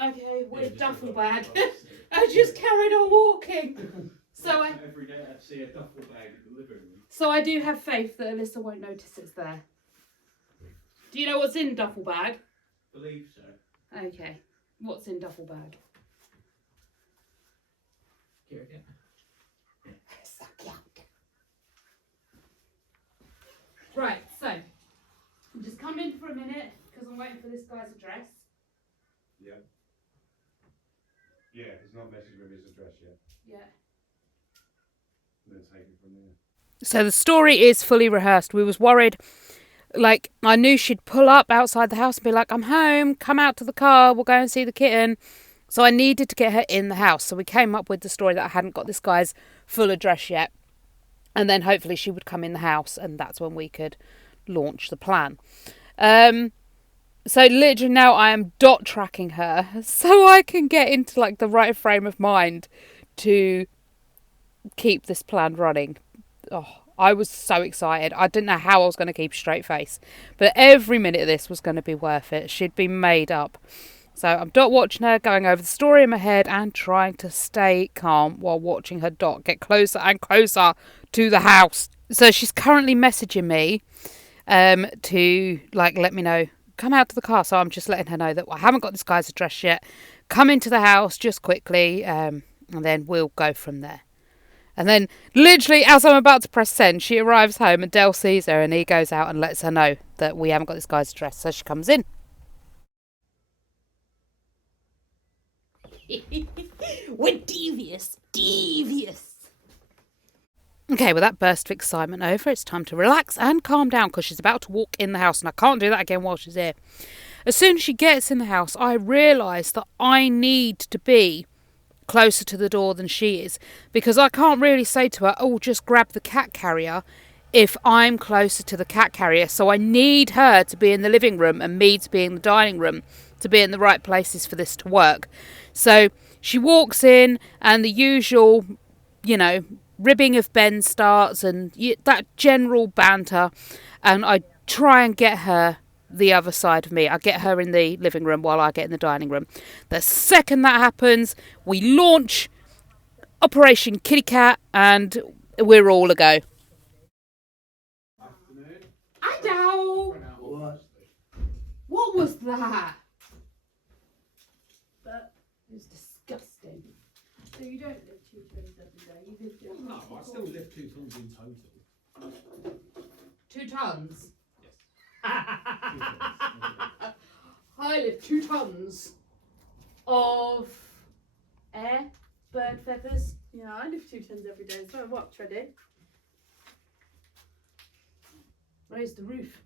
okay, weird duffel bag. I just carried on walking. So every day I see a duffel bag in the living room. So I do have faith that Alyssa won't notice it's there. Do you know what's in duffel bag? Believe so. Okay. What's in duffel bag? Here again. So cute. Right, so just come in for a minute because I'm waiting for this guy's address. Yeah. Yeah, he's not messaged with his address yet. Yeah. And then take it from there. So the story is fully rehearsed. We was worried, like, I knew she'd pull up outside the house and be like, I'm home, come out to the car, we'll go and see the kitten. So I needed to get her in the house. So we came up with the story that I hadn't got this guy's full address yet. And then hopefully she would come in the house and that's when we could launch the plan. So literally now I am dot tracking her so I can get into like the right frame of mind to keep this plan running. Oh, I was so excited. I didn't know how I was going to keep a straight face. But every minute of this was going to be worth it. She'd been made up. So I'm dot watching her, going over the story in my head and trying to stay calm while watching her dot get closer and closer to the house. So she's currently messaging me to like let me know, come out to the car. So I'm just letting her know that I haven't got this guy's address yet. Come into the house just quickly and then we'll go from there. And then, literally, as I'm about to press send, she arrives home and Dale sees her and he goes out and lets her know that we haven't got this guy's address. So she comes in. We're devious. Okay, with that burst of excitement over, it's time to relax and calm down because she's about to walk in the house and I can't do that again while she's here. As soon as she gets in the house, I realise that I need to be closer to the door than she is because I can't really say to her, oh, just grab the cat carrier if I'm closer to the cat carrier. So I need her to be in the living room and me to be in the dining room to be in the right places for this to work. So she walks in and the usual, ribbing of Ben starts and that general banter, and I try and get her the other side of me. I get her in the living room while I get in the dining room. The second that happens, we launch Operation Kitty Cat and we're all a go. Adele! What was that? But It was disgusting. so you don't live 2 tons every day. You live just No, I still lift 2 tons in total. 2 tons? Yes. I live 2 tons of air, bird feathers. Yeah, I live 2 tons every day. So what, Treddy? Raise the roof.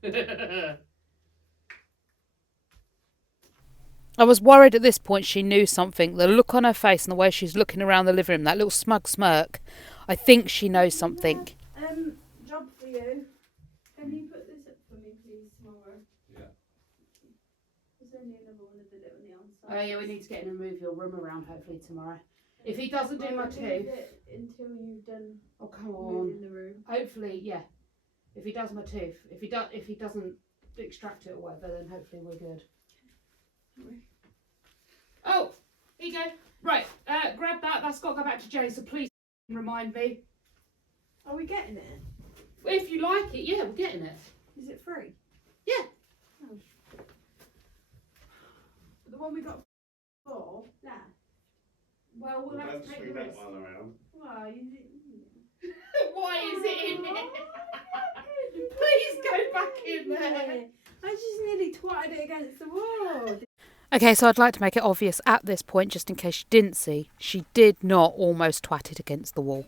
I was worried at this point she knew something. The look on her face and the way she's looking around the living room, that little smug smirk. I think she knows something. Job for you. Can you put this up for me, please, tomorrow? Yeah. There's only another one of the little neon signs. Oh yeah, we need to get him and move your room around hopefully tomorrow. If he doesn't do my Leave tooth. it until you've done Oh come on. moving the room. Hopefully, yeah. If he does my tooth, if he doesn't extract it or whatever, then hopefully we're good. Oh, here you go. Right, grab that. That's got to go back to Jay. So please remind me. Are we getting it? If you like it, yeah, we're getting it. Is it free? Yeah. Oh. The one we got before left. Well, we'll have Don't to take swing the that rest. one around. Why is it? Why is it in there? Please go back in there. I just nearly twatted it against the wall. Okay, so I'd like to make it obvious at this point, just in case you didn't see, she did not almost twat it against the wall.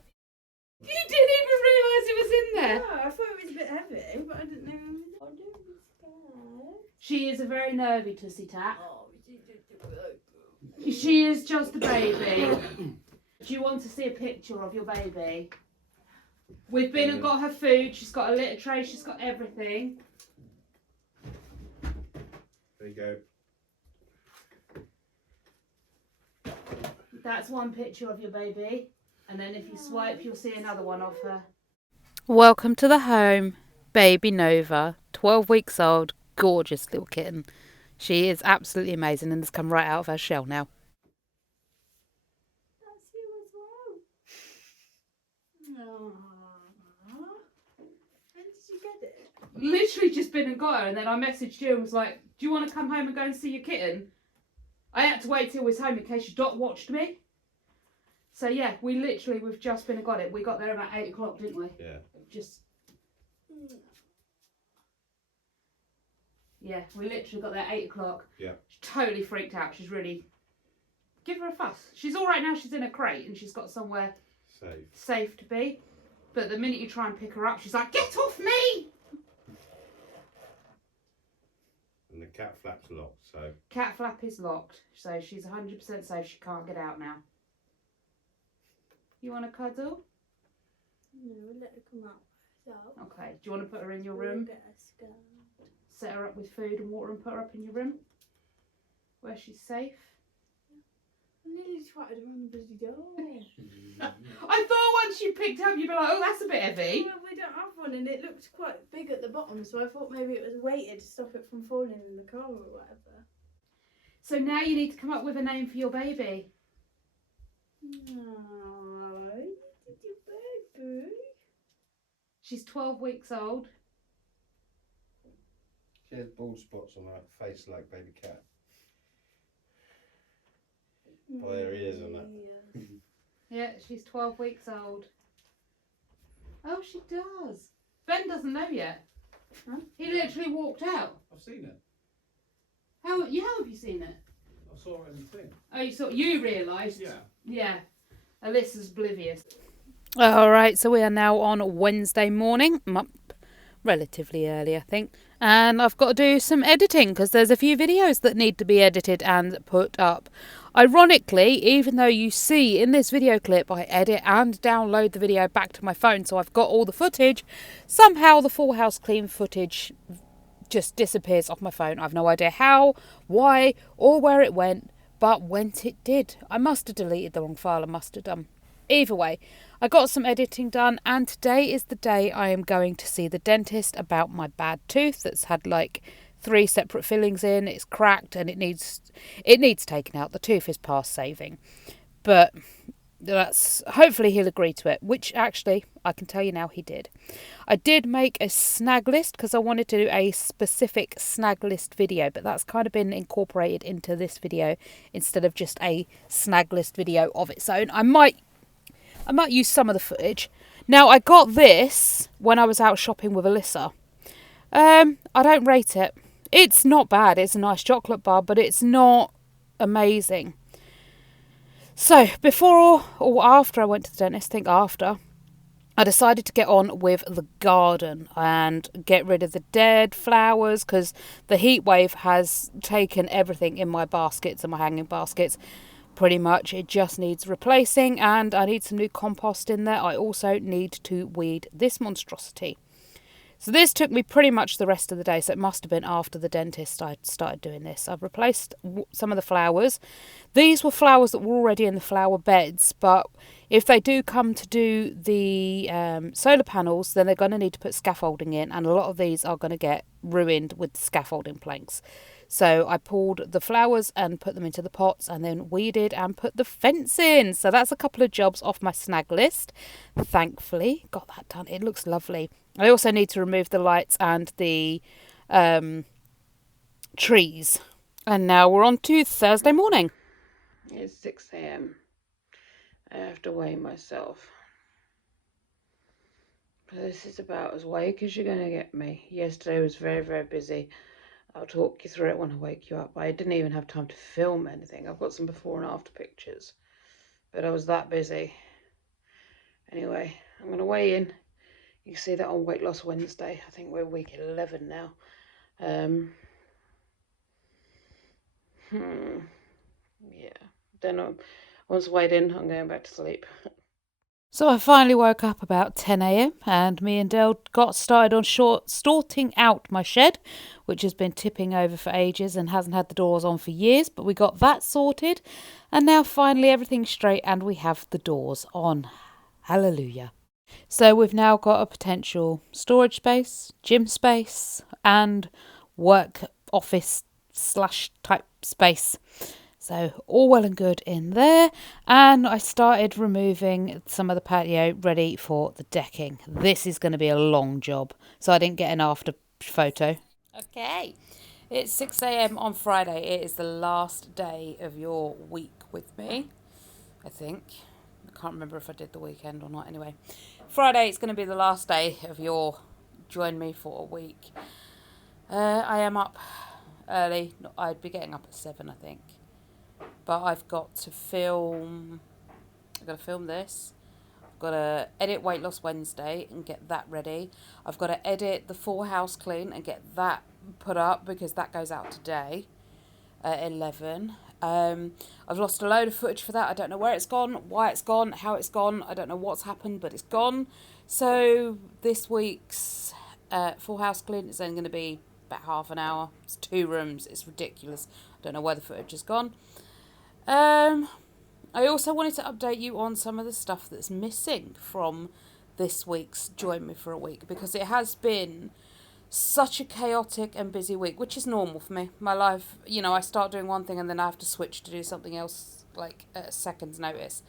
You didn't even realise it was in there. Oh, I thought it was a bit heavy, but I didn't know. I don't be scared. She is a very nervy tussy tat. Oh, she just did it. She is just a baby. Do you want to see a picture of your baby? We've been and got her food. She's got a litter tray. She's got everything. There you go. That's one picture of your baby, and then if you swipe, you'll see another one of her. Welcome to the home, baby Nova, 12 weeks old, gorgeous little kitten. She is absolutely amazing and has come right out of her shell now. That's you as well. Aww. When did you get it? Literally just been and got her, and then I messaged you and was like, do you want to come home and go and see your kitten? I had to wait till he was home in case your dot watched me. So yeah, we've just been and got it. We got there about 8 o'clock, didn't we? Yeah. Yeah, we literally got there 8 o'clock. Yeah. She's totally freaked out. She's really... Give her a fuss. She's all right now. She's in a crate and she's got somewhere safe to be. But the minute you try and pick her up, she's like, get off me! And the cat flap's locked, so... Cat flap is locked, so she's 100% safe. She can't get out now. You want to cuddle? No, we'll let her come out herself. Okay. Do you want to put her in your room? Get her scared. Set her up with food and water and put her up in your room? Where she's safe? I nearly twatted her on the bloody door. I thought once you picked up, you'd be like, oh, that's a bit heavy. Well, we don't have one, and it looked quite big at the bottom, so I thought maybe it was weighted to stop it from falling in the car or whatever. So now you need to come up with a name for your baby. Aww, baby. She's 12 weeks old. She has bald spots on her face like baby cat. By her ears and that. Yeah, she's 12 weeks old. Oh, she does. Ben doesn't know yet. Huh? He literally walked out. I've seen it. How have you seen it? I saw it in the thing. Oh, you realised? Yeah. Yeah. Alyssa's oblivious. Alright, so we are now on Wednesday morning. I'm up relatively early, I think. And I've got to do some editing because there's a few videos that need to be edited and put up. Ironically, even though you see in this video clip I edit and download the video back to my phone, so I've got all the footage, somehow the Full House Clean footage just disappears off my phone. I've no idea how, why, or where it went, but went it did. I must have deleted the wrong file, I must have done. Either way, I got some editing done, and today is the day I am going to see the dentist about my bad tooth that's had like 3 separate fillings in. It's cracked and it needs taken out. The tooth is past saving, but that's hopefully he'll agree to it, which actually I can tell you now he did. I did make a snag list because I wanted to do a specific snag list video, but that's kind of been incorporated into this video instead of just a snag list video of its own. I might use some of the footage. Now, I got this when I was out shopping with Alyssa. I don't rate it. It's not bad. It's a nice chocolate bar, but it's not amazing. So, before or after I went to the dentist, I think after, I decided to get on with the garden and get rid of the dead flowers because the heat wave has taken everything in my baskets and my hanging baskets. Pretty much it just needs replacing, and I need some new compost in there. I also need to weed this monstrosity. So this took me pretty much the rest of the day, so it must have been after the dentist I started doing this. I've replaced some of the flowers. These were flowers that were already in the flower beds, but if they do come to do the solar panels, then they're going to need to put scaffolding in, and a lot of these are going to get ruined with scaffolding planks. So I pulled the flowers and put them into the pots and then weeded and put the fence in. So that's a couple of jobs off my snag list. Thankfully, got that done. It looks lovely. I also need to remove the lights and the trees. And now we're on to Thursday morning. It's 6 a.m. I have to weigh myself. But this is about as awake as you're going to get me. Yesterday was very, very busy. I'll talk you through it when I wake you up. I didn't even have time to film anything. I've got some before and after pictures, but I was that busy. Anyway, I'm going to weigh in. You can see that on Weight Loss Wednesday. I think we're week 11 now. Yeah. Then once weighed in, I'm going back to sleep. So I finally woke up about 10 a.m. and me and Dale got started on sorting out my shed, which has been tipping over for ages and hasn't had the doors on for years, but we got that sorted and now finally everything's straight and we have the doors on. Hallelujah. So we've now got a potential storage space, gym space and work office / type space. So all well and good in there. And I started removing some of the patio ready for the decking. This is going to be a long job. So I didn't get an after photo. Okay. It's 6 a.m. on Friday. It is the last day of your week with me, I think. I can't remember if I did the weekend or not. Anyway, Friday is going to be the last day of your join me for a week. I am up early. I'd be getting up at 7, I think. But I've got to film. I've got to film this. I've got to edit Weight Loss Wednesday and get that ready. I've got to edit the full house clean and get that put up because that goes out today at 11. I've lost a load of footage for that. I don't know where it's gone, why it's gone, how it's gone. I don't know what's happened, but it's gone. So this week's full house clean is only going to be about half an hour. It's 2 rooms. It's ridiculous. I don't know where the footage has gone. I also wanted to update you on some of the stuff that's missing from this week's Join Me for a Week because it has been such a chaotic and busy week, which is normal for me. My life, I start doing one thing and then I have to switch to do something else like at a second's notice.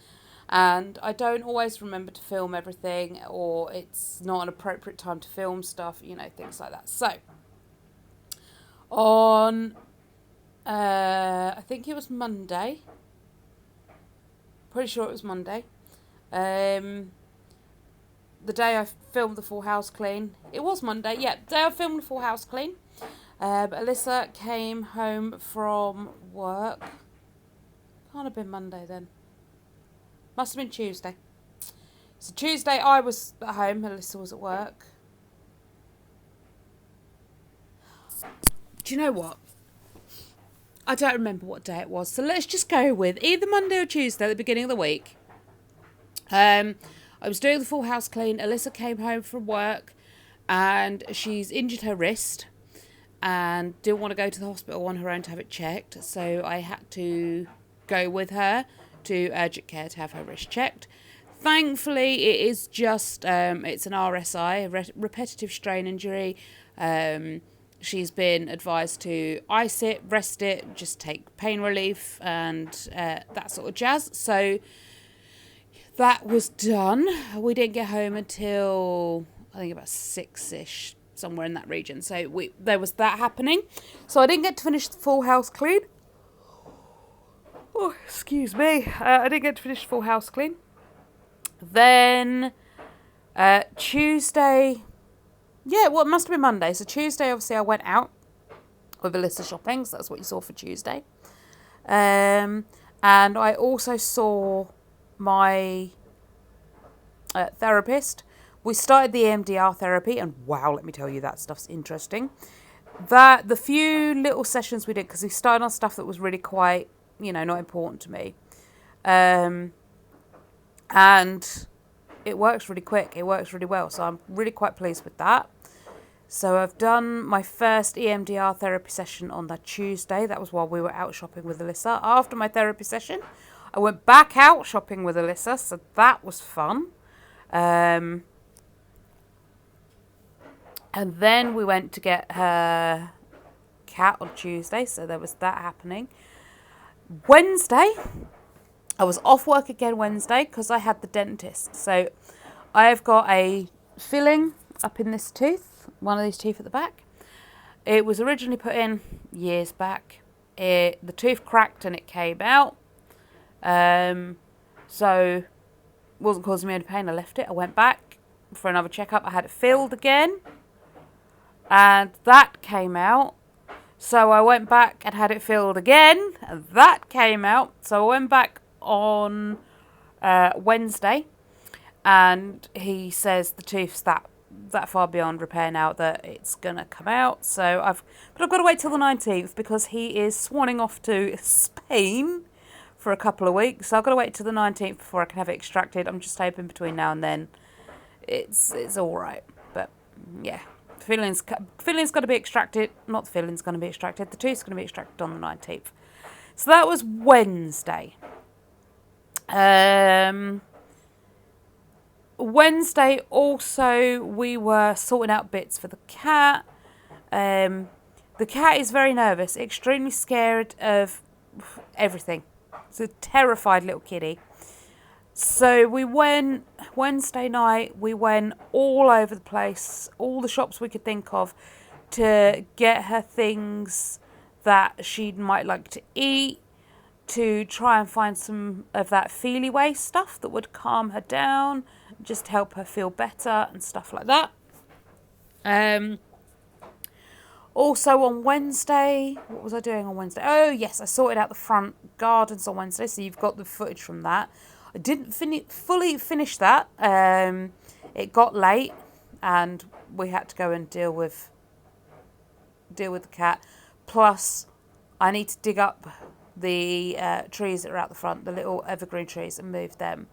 And I don't always remember to film everything, or it's not an appropriate time to film stuff, things like that. So, on I think it was Monday. Pretty sure it was Monday. The day I filmed the full house clean. It was Monday, yeah. The day I filmed the full house clean. But Alyssa came home from work. Can't have been Monday then. Must have been Tuesday. So Tuesday I was at home. Alyssa was at work. Do you know what? I don't remember what day it was, so let's just go with either Monday or Tuesday at the beginning of the week. I was doing the full house clean. Alyssa came home from work and she's injured her wrist and didn't want to go to the hospital on her own to have it checked, so I had to go with her to urgent care to have her wrist checked. Thankfully, it is just, it's an RSI, a repetitive strain injury. She's been advised to ice it, rest it, just take pain relief and that sort of jazz. So that was done. We didn't get home until, I think, about 6-ish, somewhere in that region. So there was that happening. So I didn't get to finish the full house clean. Oh, excuse me. I didn't get to finish the full house clean. Then Tuesday... Yeah, well, it must have been Monday. So Tuesday, obviously, I went out with Alyssa shopping. So that's what you saw for Tuesday. And I also saw my therapist. We started the EMDR therapy. And wow, let me tell you, that stuff's interesting. The few little sessions we did, because we started on stuff that was really quite, not important to me. And it works really quick. It works really well. So I'm really quite pleased with that. So I've done my first EMDR therapy session on that Tuesday. That was while we were out shopping with Alyssa. After my therapy session, I went back out shopping with Alyssa. So that was fun. And then we went to get her cat on Tuesday. So there was that happening. Wednesday, I was off work again Wednesday because I had the dentist. So I have got a filling up in this tooth, one of these teeth at the back. It was originally put in years back. The tooth cracked and it came out. So it wasn't causing me any pain. I left it. I went back for another checkup. I had it filled again. And that came out. So I went back and had it filled again. And that came out. So I went back on Wednesday, and he says the tooth's that far beyond repair now that it's gonna come out. So I've got to wait till the 19th because he is swanning off to Spain for a couple of weeks. So I've got to wait till the 19th before I can have it extracted. I'm just hoping between now and then it's all right. But yeah, filling's got to be extracted. Not the filling's going to be extracted. The tooth's going to be extracted on the 19th. So that was Wednesday. Wednesday also we were sorting out bits for the cat. The cat is very nervous, extremely scared of everything. It's a terrified little kitty. So we went, Wednesday night, we went all over the place, all the shops we could think of, to get her things that she might like to eat, to try and find some of that feely way stuff that would calm her down, just help her feel better and stuff like that. Also on Wednesday, what was I doing on Wednesday? Oh yes, I sorted out the front gardens on Wednesday, so you've got the footage from that. I didn't fully finish that. It got late, and we had to go and deal with the cat. Plus, I need to dig up the trees that are out the front, the little evergreen trees, and move them.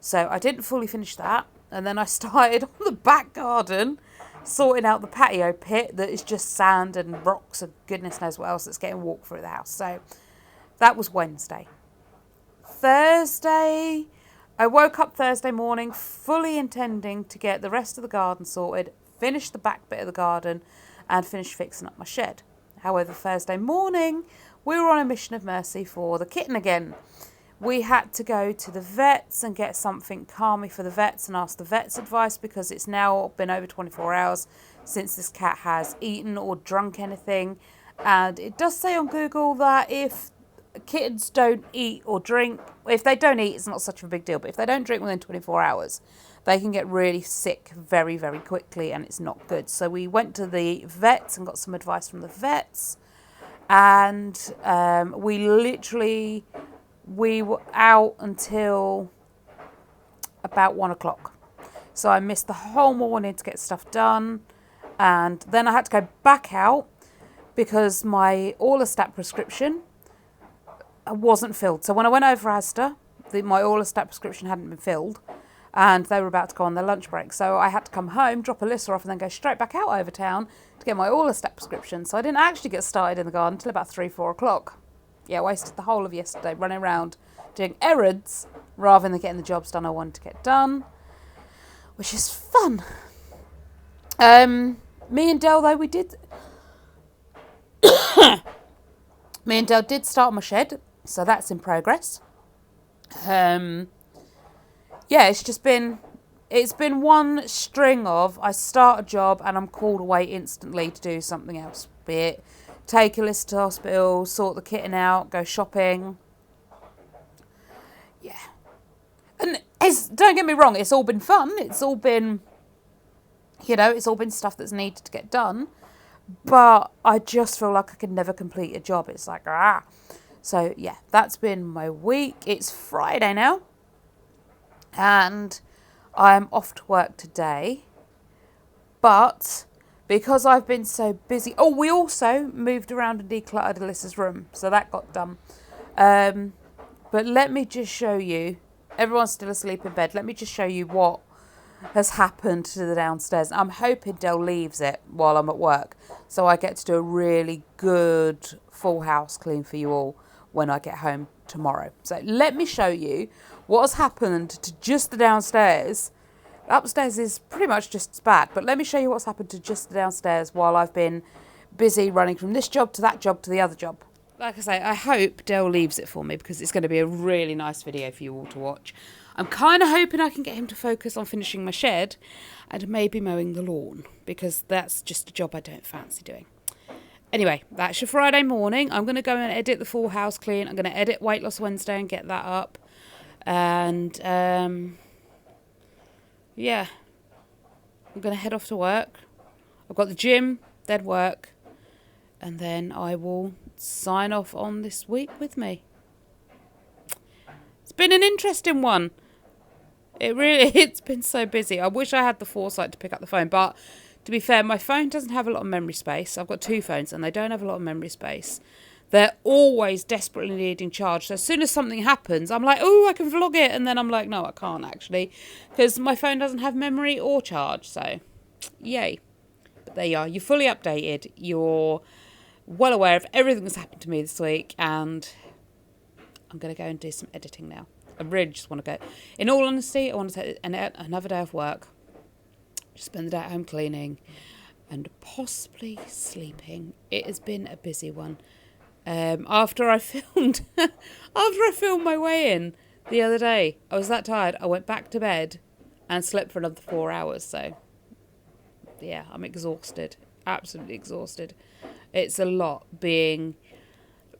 So I didn't fully finish that, and then I started on the back garden, sorting out the patio pit that is just sand and rocks and goodness knows what else that's getting walked through the house. So that was Wednesday. Thursday, I woke up Thursday morning fully intending to get the rest of the garden sorted, finish the back bit of the garden, and finish fixing up my shed. However, Thursday morning, we were on a mission of mercy for the kitten again. We had to go to the vets and get something calming for the vets and ask the vets' advice, because it's now been over 24 hours since this cat has eaten or drunk anything. And it does say on Google that if kittens don't eat or drink, if they don't eat, it's not such a big deal, but if they don't drink within 24 hours, they can get really sick very, very quickly, and it's not good. So we went to the vets and got some advice from the vets, and we were out until about 1 o'clock. So I missed the whole morning to get stuff done. And then I had to go back out because my Orlistat prescription wasn't filled. So when I went over Asda, my Orlistat prescription hadn't been filled, and they were about to go on their lunch break. So I had to come home, drop Alyssa off, and then go straight back out over town to get my Orlistat prescription. So I didn't actually get started in the garden until about 3-4 o'clock. Yeah, I wasted the whole of yesterday running around doing errands rather than getting the jobs done I wanted to get done, which is fun. Me and Del, though, me and Del did start my shed, so that's in progress. Yeah, it's been one string of I start a job and I'm called away instantly to do something else, be it take Alyssa to hospital, sort the kitten out, go shopping. Yeah. And don't get me wrong, it's all been fun. It's all been, it's all been stuff that's needed to get done. But I just feel like I could never complete a job. It's like, So, yeah, that's been my week. It's Friday now. And I'm off to work today. But because I've been so busy... Oh, we also moved around and decluttered Alyssa's room. So that got done. But let me just show you. Everyone's still asleep in bed. Let me just show you what has happened to the downstairs. I'm hoping Del leaves it while I'm at work, so I get to do a really good full house clean for you all when I get home tomorrow. So let me show you what has happened to just the downstairs. Upstairs is pretty much just as bad, but let me show you what's happened to just the downstairs while I've been busy running from this job to that job to the other job. Like I say, I hope Del leaves it for me because it's going to be a really nice video for you all to watch. I'm kind of hoping I can get him to focus on finishing my shed and maybe mowing the lawn, because that's just a job I don't fancy doing. Anyway, that's your Friday morning. I'm going to go and edit the full house clean. I'm going to edit Weight Loss Wednesday and get that up. And, yeah, I'm going to head off to work. I've got the gym, then work, and then I will sign off on this week with me. It's been an interesting one. It's been so busy. I wish I had the foresight to pick up the phone, but to be fair, my phone doesn't have a lot of memory space. I've got two phones and they don't have a lot of memory space. They're always desperately needing charge. So as soon as something happens, I'm like, oh, I can vlog it. And then I'm like, no, I can't actually, because my phone doesn't have memory or charge. So, yay. But there you are. You're fully updated. You're well aware of everything that's happened to me this week. And I'm going to go and do some editing now. I really just want to go. In all honesty, I want to take another day of work. Just spend the day at home cleaning and possibly sleeping. It has been a busy one. After I filmed my way in the other day, I was that tired. I went back to bed and slept for another 4 hours. So, yeah, I'm exhausted. Absolutely exhausted. It's a lot being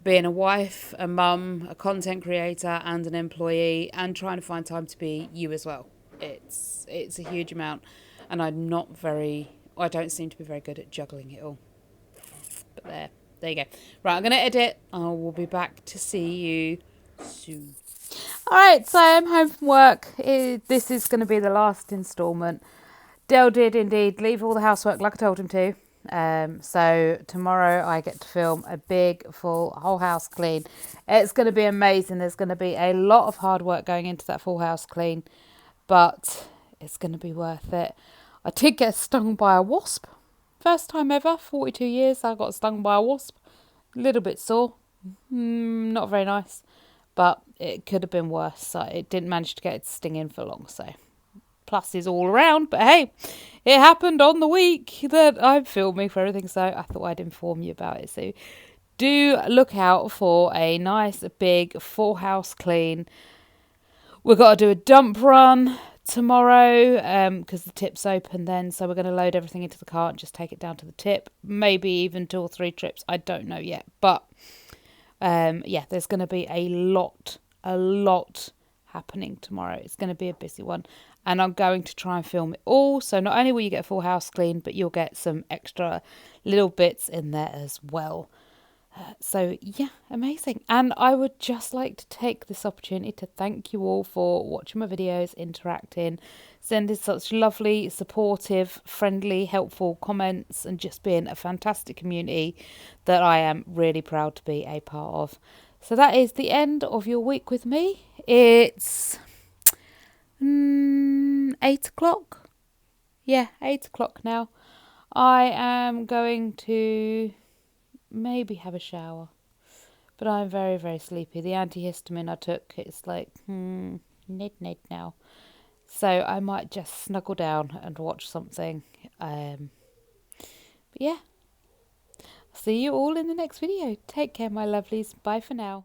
a wife, a mum, a content creator, and an employee, and trying to find time to be you as well. It's a huge amount, and I don't seem to be very good at juggling it all. But there you go. Right, I'm going to edit. I will be back to see you soon. Alright, so I'm home from work. This is going to be the last instalment. Dale did indeed leave all the housework like I told him to. So tomorrow I get to film a big, full, whole house clean. It's going to be amazing. There's going to be a lot of hard work going into that full house clean, but it's going to be worth it. I did get stung by a wasp. First time ever, 42 years, I got stung by a wasp. A little bit sore. Not very nice. But it could have been worse. So it didn't manage to get its sting in for long. So pluses all around. But hey, it happened on the week that I'm filming for everything. So I thought I'd inform you about it. So do look out for a nice, big, full house clean. We've got to do a dump run tomorrow because the tip's open then, so we're going to load everything into the car and just take it down to the tip, maybe even 2 or 3 trips, I don't know yet, but yeah, there's going to be a lot happening tomorrow. It's going to be a busy one, and I'm going to try and film it all, so not only will you get a full house clean, but you'll get some extra little bits in there as well. So yeah, amazing. And I would just like to take this opportunity to thank you all for watching my videos, interacting, sending such lovely, supportive, friendly, helpful comments, and just being a fantastic community that I am really proud to be a part of. So that is the end of your week with me. It's 8 o'clock. Yeah, 8 o'clock now. I am going to maybe have a shower, but I'm very, very sleepy. The antihistamine I took, it's like nid now, so I might just snuggle down and watch something. But yeah, see you all in the next video. Take care, my lovelies. Bye for now.